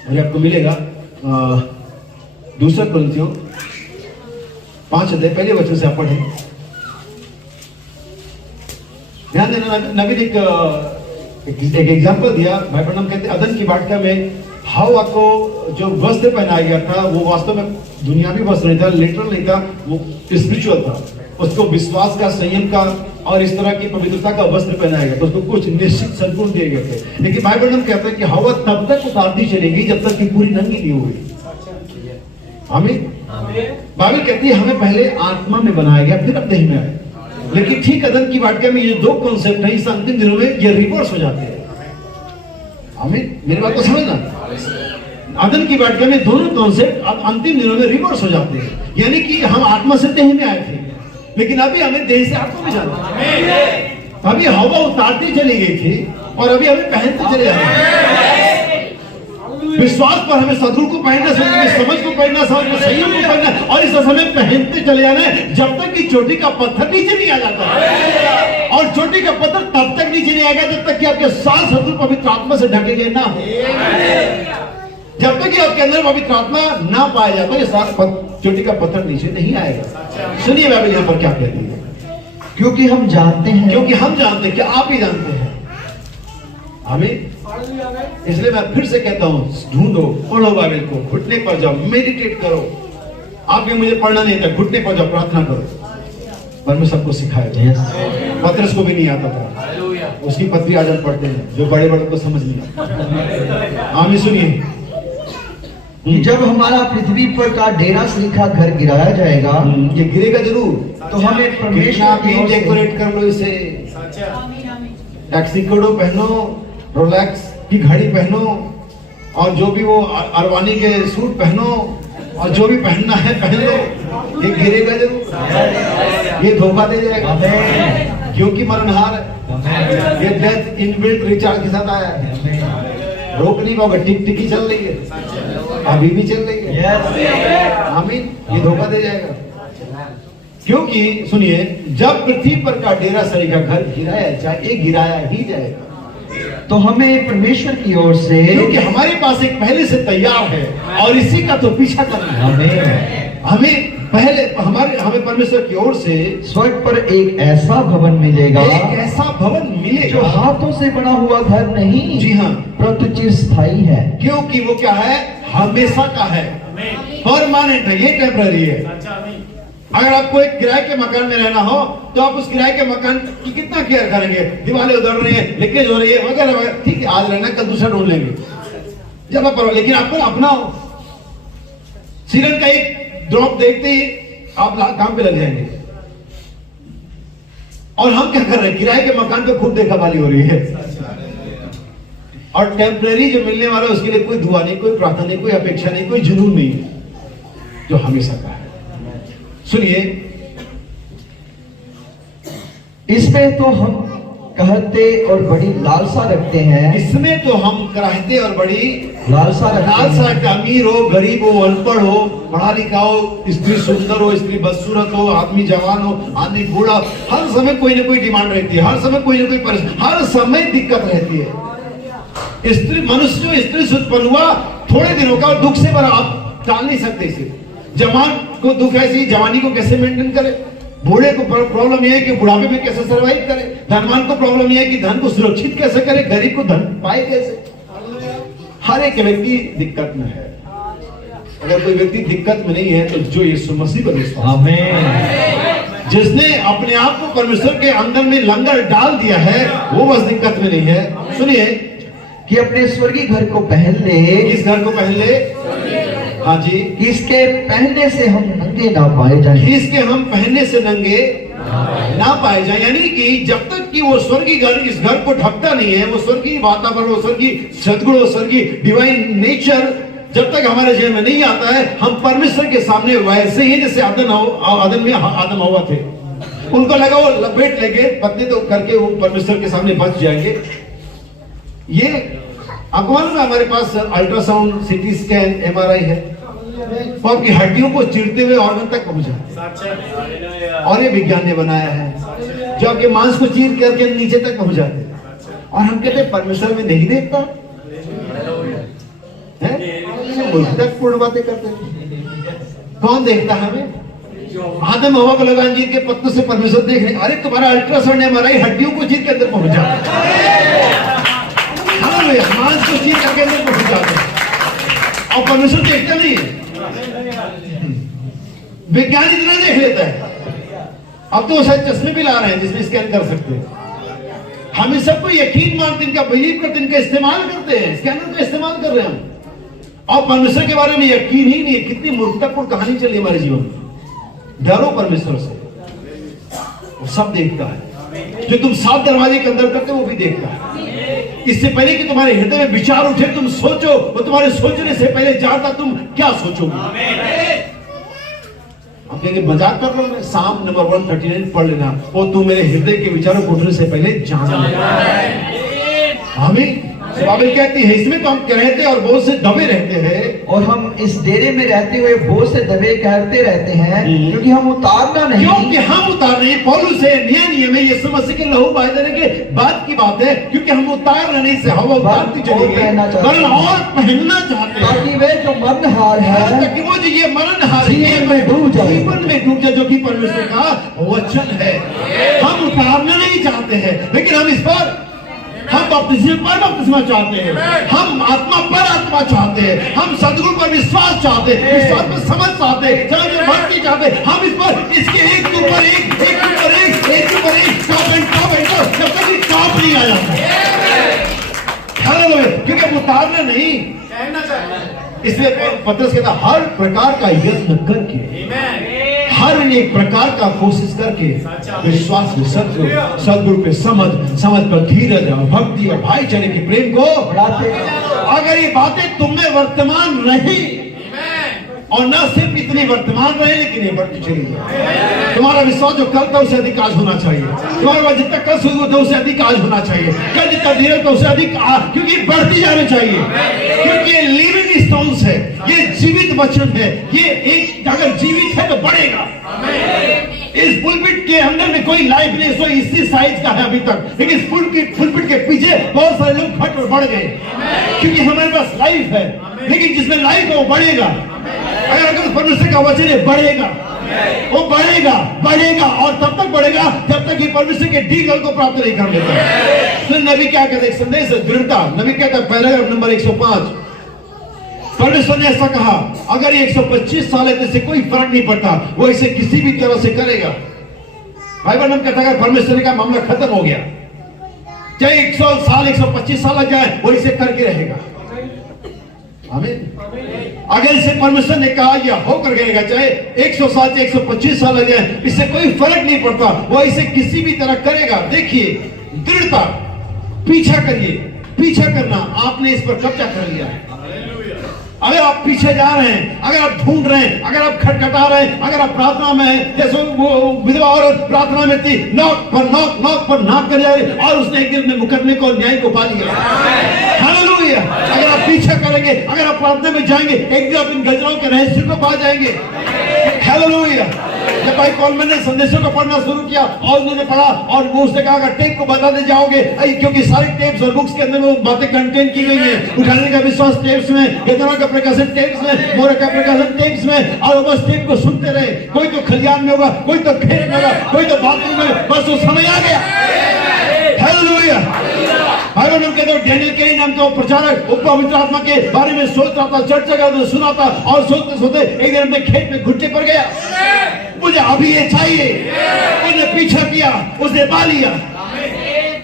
और आपको मिलेगा 2 कुरिन्थियों 5 अध्याय पहले वचन से आप पढ़ें। ध्यान देना, नबी ने एक एग्जाम्पल दिया। भाई ब्रैनम कहते हैं अदन की वाटिका में हव्वा को जो वस्त्र पहनाया गया था वो वास्तव में दुनियावी वस्त्र नहीं था, लिटरल नहीं था, वो स्पिरिचुअल था। उसको विश्वास का, संयम का और इस तरह की पवित्रता का वस्त्र पहनाया गया, तो उसको कुछ निश्चित सद्गुण दिए गए थे। लेकिन भाई ब्रैनम कहता है कि हव्वा तब तक उतारती चलेगी जब तक कि पूरी नंगी नहीं हुई। आमीन। बाइबल कहती है हमें पहले आत्मा में बनाया गया, फिर अब देह में आए। लेकिन ठीक अदन की वाटिका में ये 2 कॉन्सेप्ट है, इस अंतिम दिनों में ये रिवर्स हो जाते हैं। आमीन। मेरी बात को समझना, अदन की वाटिका में दोनों कॉन्सेप्ट अब अंतिम दिनों में रिवर्स हो जाते हैं। यानी कि हम आत्मा से देह में आए थे, लेकिन अभी हमें देह से आत्मा में जाना है। अभी हवा उतारती चली गई थी और अभी हमें पहनते चले जाना है। विश्वास पर हमें सद्गुण को पहनना, समझ को पहनना, समझ में संयम को पहनना, और इस समय पहनते चले जाना है जब तक कि चोटी का पत्थर नीचे नहीं आ जाता है। और चोटी का पत्थर तब तक नीचे नहीं आएगा जब तक कि आपके साथ सद्गुण पवित्र आत्मा से ढके गए ना हो। जब तक कि आपके अंदर पवित्र आत्मा ना पाया जाता है, साथ चोटी का पत्थर नीचे नहीं आएगा। सुनिए बाइबल यहाँ पर क्या कहती है, क्योंकि हम जानते हैं कि आप ही जानते हैं। हमें इसलिए मैं फिर से कहता हूं, ढूंढो, पढ़ो बाइबल को, घुटने पर जाओ, मेडिटेट करो। आपके मुझे पढ़ना नहीं था, घुटने पर जाओ, प्रार्थना करो। परमेश्वर सबको सिखाया। पतरस को भी नहीं आता था, उसकी पत्री आज हम पढ़ते हैं, जो बड़े बड़े को समझ नहीं आता। आमीन। सुनिए, जब हमारा पृथ्वी पर का डेरा सरीखा घर गिराया जाएगा, ये गिरेगा जरूर, तो हमें परमेश्वर की डेकोरेट कर लो इसे, टैक्सीकोडो पहनो, रोलेक्स की घड़ी पहनो, और जो भी वो अरवानी के सूट पहनो, और जो भी पहनना है पहन लो। ये गिरेगा जरूर, ये धोखा दे जाएगा, क्योंकि मरणहार है। ये डेथ इनबिल्ट रिचार्ज के साथ आया है, रोक नहीं पाओगे। टिक टिकी चल रही है, अभी भी चल रही है। आमीन। ये धोखा दे जाएगा, क्योंकि सुनिए, जब पृथ्वी पर का डेरा सरीखा घर गिराया जाए, गिराया ही जाएगा, तो हमें परमेश्वर की ओर से, क्योंकि हमारे पास एक पहले से तैयार है और इसी का तो पीछा करना है। हमें पहले हमें परमेश्वर की ओर से स्वर्ग पर एक ऐसा भवन मिलेगा, एक ऐसा भवन मिलेगा जो हाथों से बना हुआ घर नहीं, जी हाँ, परंतु चिरस्थायी है। क्योंकि वो क्या है, हमेशा का है, परमानेंट है, ये टेम्पररी है। अगर आपको एक किराए के मकान में रहना हो तो आप उस किराए के मकान की कितना केयर करेंगे? दीवारें उधड़ रही है, लीकेज हो रही है, वगैरह वगैरह, ठीक है, आज रहना, कल दूसरा ढूंढ लेंगे जब आप, लेकिन आपको अपना हो। सीरन का एक ड्रॉप देखते ही आप काम पे लग जाएंगे। और हम क्या कर रहे हैं, किराए के मकान पे खुद देखभाली हो रही है, और टेम्परेरी जो मिलने वाला है उसके लिए कोई दुआ नहीं, कोई प्रार्थना नहीं, कोई अपेक्षा नहीं, कोई जुनून नहीं, जो हमेशा का है। सुनिए, इसमें तो हम कहते और बड़ी लालसा रखते हैं, इसमें तो हम कहते और बड़ी लालसा रखते, अमीर हो, गरीब हो, अनपढ़ हो, पढ़ा लिखा हो, स्त्री सुंदर हो, स्त्री बदसूरत हो, आदमी जवान हो, आदमी बूढ़ा, हर समय कोई ना कोई डिमांड रहती है, हर समय कोई ना कोई परेशानी, हर समय दिक्कत रहती है। स्त्री, मनुष्य जो स्त्री से उत्पन्न हुआ थोड़े दिनों का, दुख से भरा, आप टाल नहीं सकते इसे। जवान को दुख ऐसी, जवानी को कैसे मेंटेन करे, बूढ़े को प्रॉब्लम यह है कि बुढ़ापे में कैसे सरवाइव करे, धनवान को प्रॉब्लम यह है कि धन को सुरक्षित कैसे करे, गरीब को धन पाए कैसे। हर एक व्यक्ति दिक्कत में है। अगर कोई व्यक्ति दिक्कत में नहीं है तो जो यीशु मसीह पर विश्वास, जिसने अपने आप को परमेश्वर के अंदर में लंगर डाल दिया है वो बस दिक्कत में नहीं है। सुनिए कि अपने स्वर्गीय घर को पहन ले। किस घर को पहन ले? हाँ जी, कि इसके पहनने से हम नंगे ना पाए जाएं। इसके हम पहनने से नंगे ना पाए जाए, यानी कि जब तक कि वो स्वर्गीय घर इस घर को ढकता नहीं है, वो स्वर्गीय वातावरण, वो स्वर्गीय सद्गुण, वो स्वर्गीय डिवाइन नेचर जब तक हमारे जीवन में नहीं आता है, हम परमेश्वर के सामने वैसे ही जैसे आदम हवा थे। उनको लगा वो लपेट लेके पत्नी तो करके वो परमेश्वर के सामने बच जाएंगे। ये आपको मालूम है हमारे पास अल्ट्रासाउंड, सीटी स्कैन, एमआरआई है, वो आपकी हड्डियों को चीरते हुए ऑर्गन तक पहुंचा, और ये विज्ञान ने बनाया है जो आपके मांस को चीर करके नीचे तक पहुंच जाते हैं। और हम कहते हैं परमेश्वर में नहीं देखता है, तक पूर्ण बातें करते हैं। कौन देखता है हमें? आदम हवा को लगा अंजीर के पत्तों से परमेश्वर देख रहे, अरे तुम्हारा अल्ट्रासाउंड एमआरआई हड्डियों को चीर के अंदर पहुंचा, मांस को चीर करके अंदर पहुंच जाते हैं, और परमेश्वर देखता नहीं है। विज्ञान इतना देख लेता है, अब तो शायद चश्मे भी ला रहे हैं जिसमें स्कैन कर सकते हैं। हम इस सबको यकीन मानते, इनका बिलीव करते, इनका इस्तेमाल करते हैं, स्कैनर का इस्तेमाल कर रहे हैं हम, और परमेश्वर के बारे में यकीन ही नहीं है। कितनी मूर्खतापूर्ण कहानी चली हमारे जीवन में। डरो परमेश्वर से, वो सब देखता है। जो तुम 7 दरवाजे के अंदर करते हो वो भी देखता है। इससे पहले कि तुम्हारे हृदय में विचार उठे तुम सोचो, वो तुम्हारे सोचने से पहले जानता तुम क्या सोचोगे। हम कहेंगे मजाक कर रहा हूं, साम नंबर 139 पढ़ लेना, वो तुम मेरे हृदय के विचारों को उठने से पहले जान लेना। हमें बाइबल कहती है इसमें तो हम रहते और बोझ से दबे रहते हैं, और हम इस डेरे में रहते हुए बोझ से दबे कहते रहते हैं, क्योंकि हम उतारना नहीं। क्योंकि हम उतार नहीं, पौलुस है नया नियम है, यीशु मसीह के लहू बहाए जाने के बाद की बात है, क्योंकि हम उतार नहीं से हवा उतारती चली गई, वरन और पहनना चाहते हैं, ताकि वे जो मरणहार है, ताकि वो जो ये मरणहार जीवन में डूब जाए, जीवन में डूब जाए, जो कि परमेश्वर का वचन है। हम उतारना नहीं चाहते हैं, लेकिन हम इस पर हम बपतिस्मा पर बपतिस्मा चाहते हैं, हम आत्मा पर आत्मा चाहते हैं, हम सद्गुण पर विश्वास चाहते हैं, विश्वास पर समझ चाहते हैं, समझ में भक्ति चाहते हैं। हम इस पर इसके एक के ऊपर एक, एक के ऊपर एक, एक के ऊपर एक, top and top and top, जब तक ये टॉप नहीं आ जाता। हालेलुया, क्योंकि हम उतारना नहीं, इसलिए पतरस कहता हर प्रकार का यत्न करके, हर एक प्रकार का कोशिश करके विश्वास में सद्गुण पे समझ पर धीरज और भक्ति और भाईचारे के प्रेम को बढ़ाते। अगर ये बातें तुम में वर्तमान रही, और न सिर्फ इतनी वर्तमान रहे लेकिन ये बढ़ती चली जाए, तुम्हारा विश्वास जो कल था उसे अधिक आज होना चाहिए, तुम्हारे पास जितना कल शुरू था उसे अधिक आज होना चाहिए, कल जितना धीरज था उसे अधिक क्योंकि बढ़ती जानी चाहिए, क्योंकि ये लिविंग स्टोन्स है, ये जीवित वचन है, ये एक अगर जीवित है तो बढ़ेगा। इस पुलपिट के अंदर में कोई लाइफ नहीं, सो इसी साइज का है अभी तक, लेकिन इस पुलपिट के पीछे बहुत सारे लोग फट और बढ़ गए, क्योंकि हमारे पास लाइफ है, लेकिन जिसमें लाइफ है वो बढ़ेगा। अगर परमेश्वर का वचन है बढ़ेगा, वो बढ़ेगा बढ़ेगा, और तब तक बढ़ेगा जब तक कि परमेश्वर के डीगल को प्राप्त नहीं कर लेता। तो नबी क्या कहते हैं, संदेश दृढ़ता, नबी कहता है पैराग्राफ नंबर 105, परमेश्वर ने ऐसा कहा, अगर ये 125 साल है तो इससे कोई फर्क नहीं पड़ता, वो इसे किसी भी तरह से करेगा। बाइबल में कहता है परमेश्वर का मामला खत्म हो गया, चाहे 100 साल 125 साल लग जाए वो इसे करके रहेगा। आमीन। अगर इसे परमेश्वर ने कहा यह होकर रहेगा, चाहे 100 साल से 125 साल लग जाए, इससे कोई फर्क नहीं पड़ता, वो इसे किसी भी तरह करेगा। देखिए दृढ़ता, पीछा करिए, पीछा करना, आपने इस पर कब्जा कर लिया है। अगर आप पीछे जा रहे हैं, अगर आप ढूंढ रहे हैं, अगर आप खटखटा रहे हैं, अगर आप प्रार्थना में हैं, जैसे वो विधवा औरत प्रार्थना में थी, नॉक पर नाक कर जाए, और उसने एक दिन में मुकदमे को, न्याय को पा लिया। हालेलुया। अगर आप पीछा करेंगे, अगर आप प्रार्थना में जाएंगे, एक दिन आप इन गजराओं के रहस्य को पा जाएंगे। हालेलुया। जब भाई कॉलमैन ने संदेशों को पढ़ना शुरू किया और उन्होंने पढ़ा, और वो उसने कहा टेप को बताते जाओगे, क्योंकि सारे टेप्स और बुक्स के अंदर वो बातें कंटेन की गई है। उठाने का विश्वास टेप्स में, गेदरा का प्रकाशन टेप्स में, मोरा का प्रकाशन टेप्स में, और वो बस टेप को सुनते रहे। कोई तो खलियान में होगा, कोई तो खेत में होगा, कोई तो बाथरूम में, बस वो समय आ गया। हालेलुया। डैनियल के नाम का प्रचारक पवित्र आत्मा के बारे में सोच रहा था, चर्चा का सुना था, और सोचते सोचते एक दिन अपने खेत में घुटने पर गया। वो मुझे अभी ये चाहिए। उसने पीछा किया, उसने पा लिया।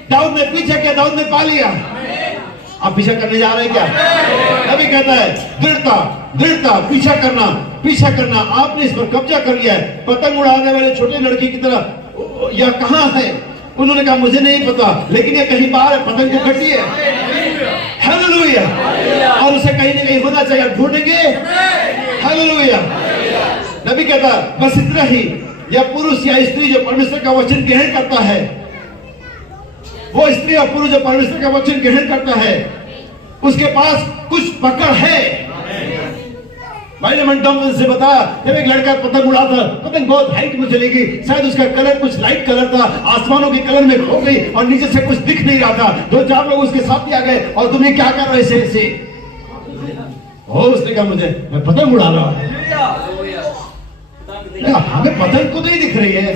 दाऊद ने पीछा किया, दाऊद ने पा लिया। आप पीछा करने जा रहे हैं क्या? नबी कहता है दृढ़ता, दृढ़ता, पीछा करना, पीछा करना। आपने इस पर कब्जा कर लिया है। पतंग उड़ाने वाले छोटे लड़की की तरह यह कहां है? उन्होंने कहा मुझे नहीं पता, लेकिन ये कहीं बाहर है, पतंग को कटी है। हालेलुया। और उसे कहीं ना कहीं होना चाहिए, ढूंढेंगे। हालेलुया। नबी कहता बस इतना ही, यह पुरुष या स्त्री जो परमेश्वर का वचन ग्रहण करता है, वो स्त्री और पुरुष जो परमेश्वर का वचन ग्रहण करता है, उसके पास कुछ पकड़ है। भाई ने मन से बताया, जब एक लड़का पतंग उड़ा था, पतंग बहुत हाइट में चली गई, शायद उसका कलर कुछ लाइट कलर था, आसमानों के कलर में खो गई और नीचे से कुछ दिख नहीं रहा था। दो चार लोग उसके साथ ही आ गए और तुम्हें क्या कर रहे से हो? उसने कहा मुझे, मैं पतंग उड़ा रहा हूं। हमें पतंग को नहीं दिख रही है।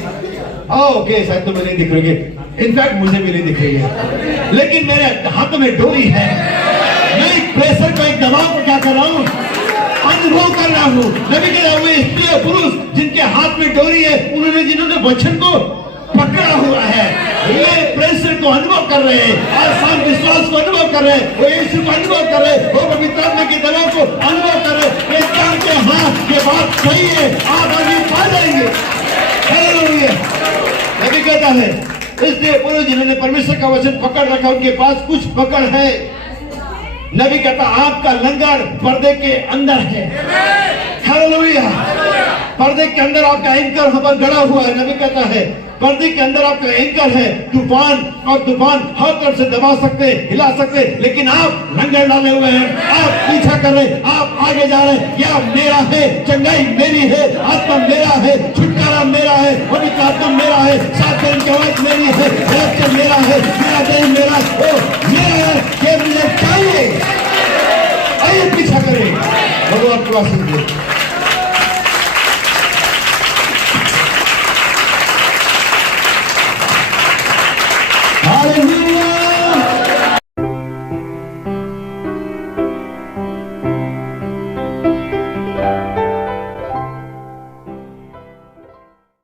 ओके, शायद तुम्हें नहीं दिख रही है, इनफैक्ट मुझे भी नहीं दिख रही है, लेकिन मेरे हाथ में डोरी है। मैं एक प्रेशर को, एक दबाव को क्या कर रहा हूं? अनुभव कर रहा हूं। नबी कहता हुए स्त्री और पुरुष जिनके हाथ में डोरी है, उन्होंने जिन्होंने वचन को पकड़ा हुआ है, ये प्रेशर को अनुभव कर रहे हैं, आसान विश्वास को अनुभव कर रहे हैं, वो यीशु को अनुभव कर रहे हैं, वो पवित्र आत्मा के दबाव को अनुभव कर रहे हैं। ये जानते हैं हाँ ये बात सही है, आप आगे पा जाएंगे। हालेलुया। नबी कहता है इसलिए पुरुष जिन्होंने परमेश्वर का वचन पकड़ रखा, उनके पास कुछ पकड़ है। नबी कहता आपका लंगर पर्दे के अंदर है। हालेलुया। पर्दे के अंदर आपका एंकर वहां पर गड़ा हुआ है। नबी कहता है पर्दे के अंदर आपका एंकर है। तूफान और तूफान हर तरफ से दबा सकते, हिला सकते, लेकिन आप लंगर डाले हुए हैं, आप पीछा कर रहे, आप आगे जा रहे। या मेरा है, चंगाई मेरी है, आत्मा मेरा है, छुटकारा मेरा है, पवित्र आत्मा मेरा है, सात दिन की आवाज मेरी है, रक्त मेरा है, मेरा देह मेरा है, मेरा है, ये मुझे चाहिए। आइए पीछा करें। भगवान को आशीष दे। हालेलुया।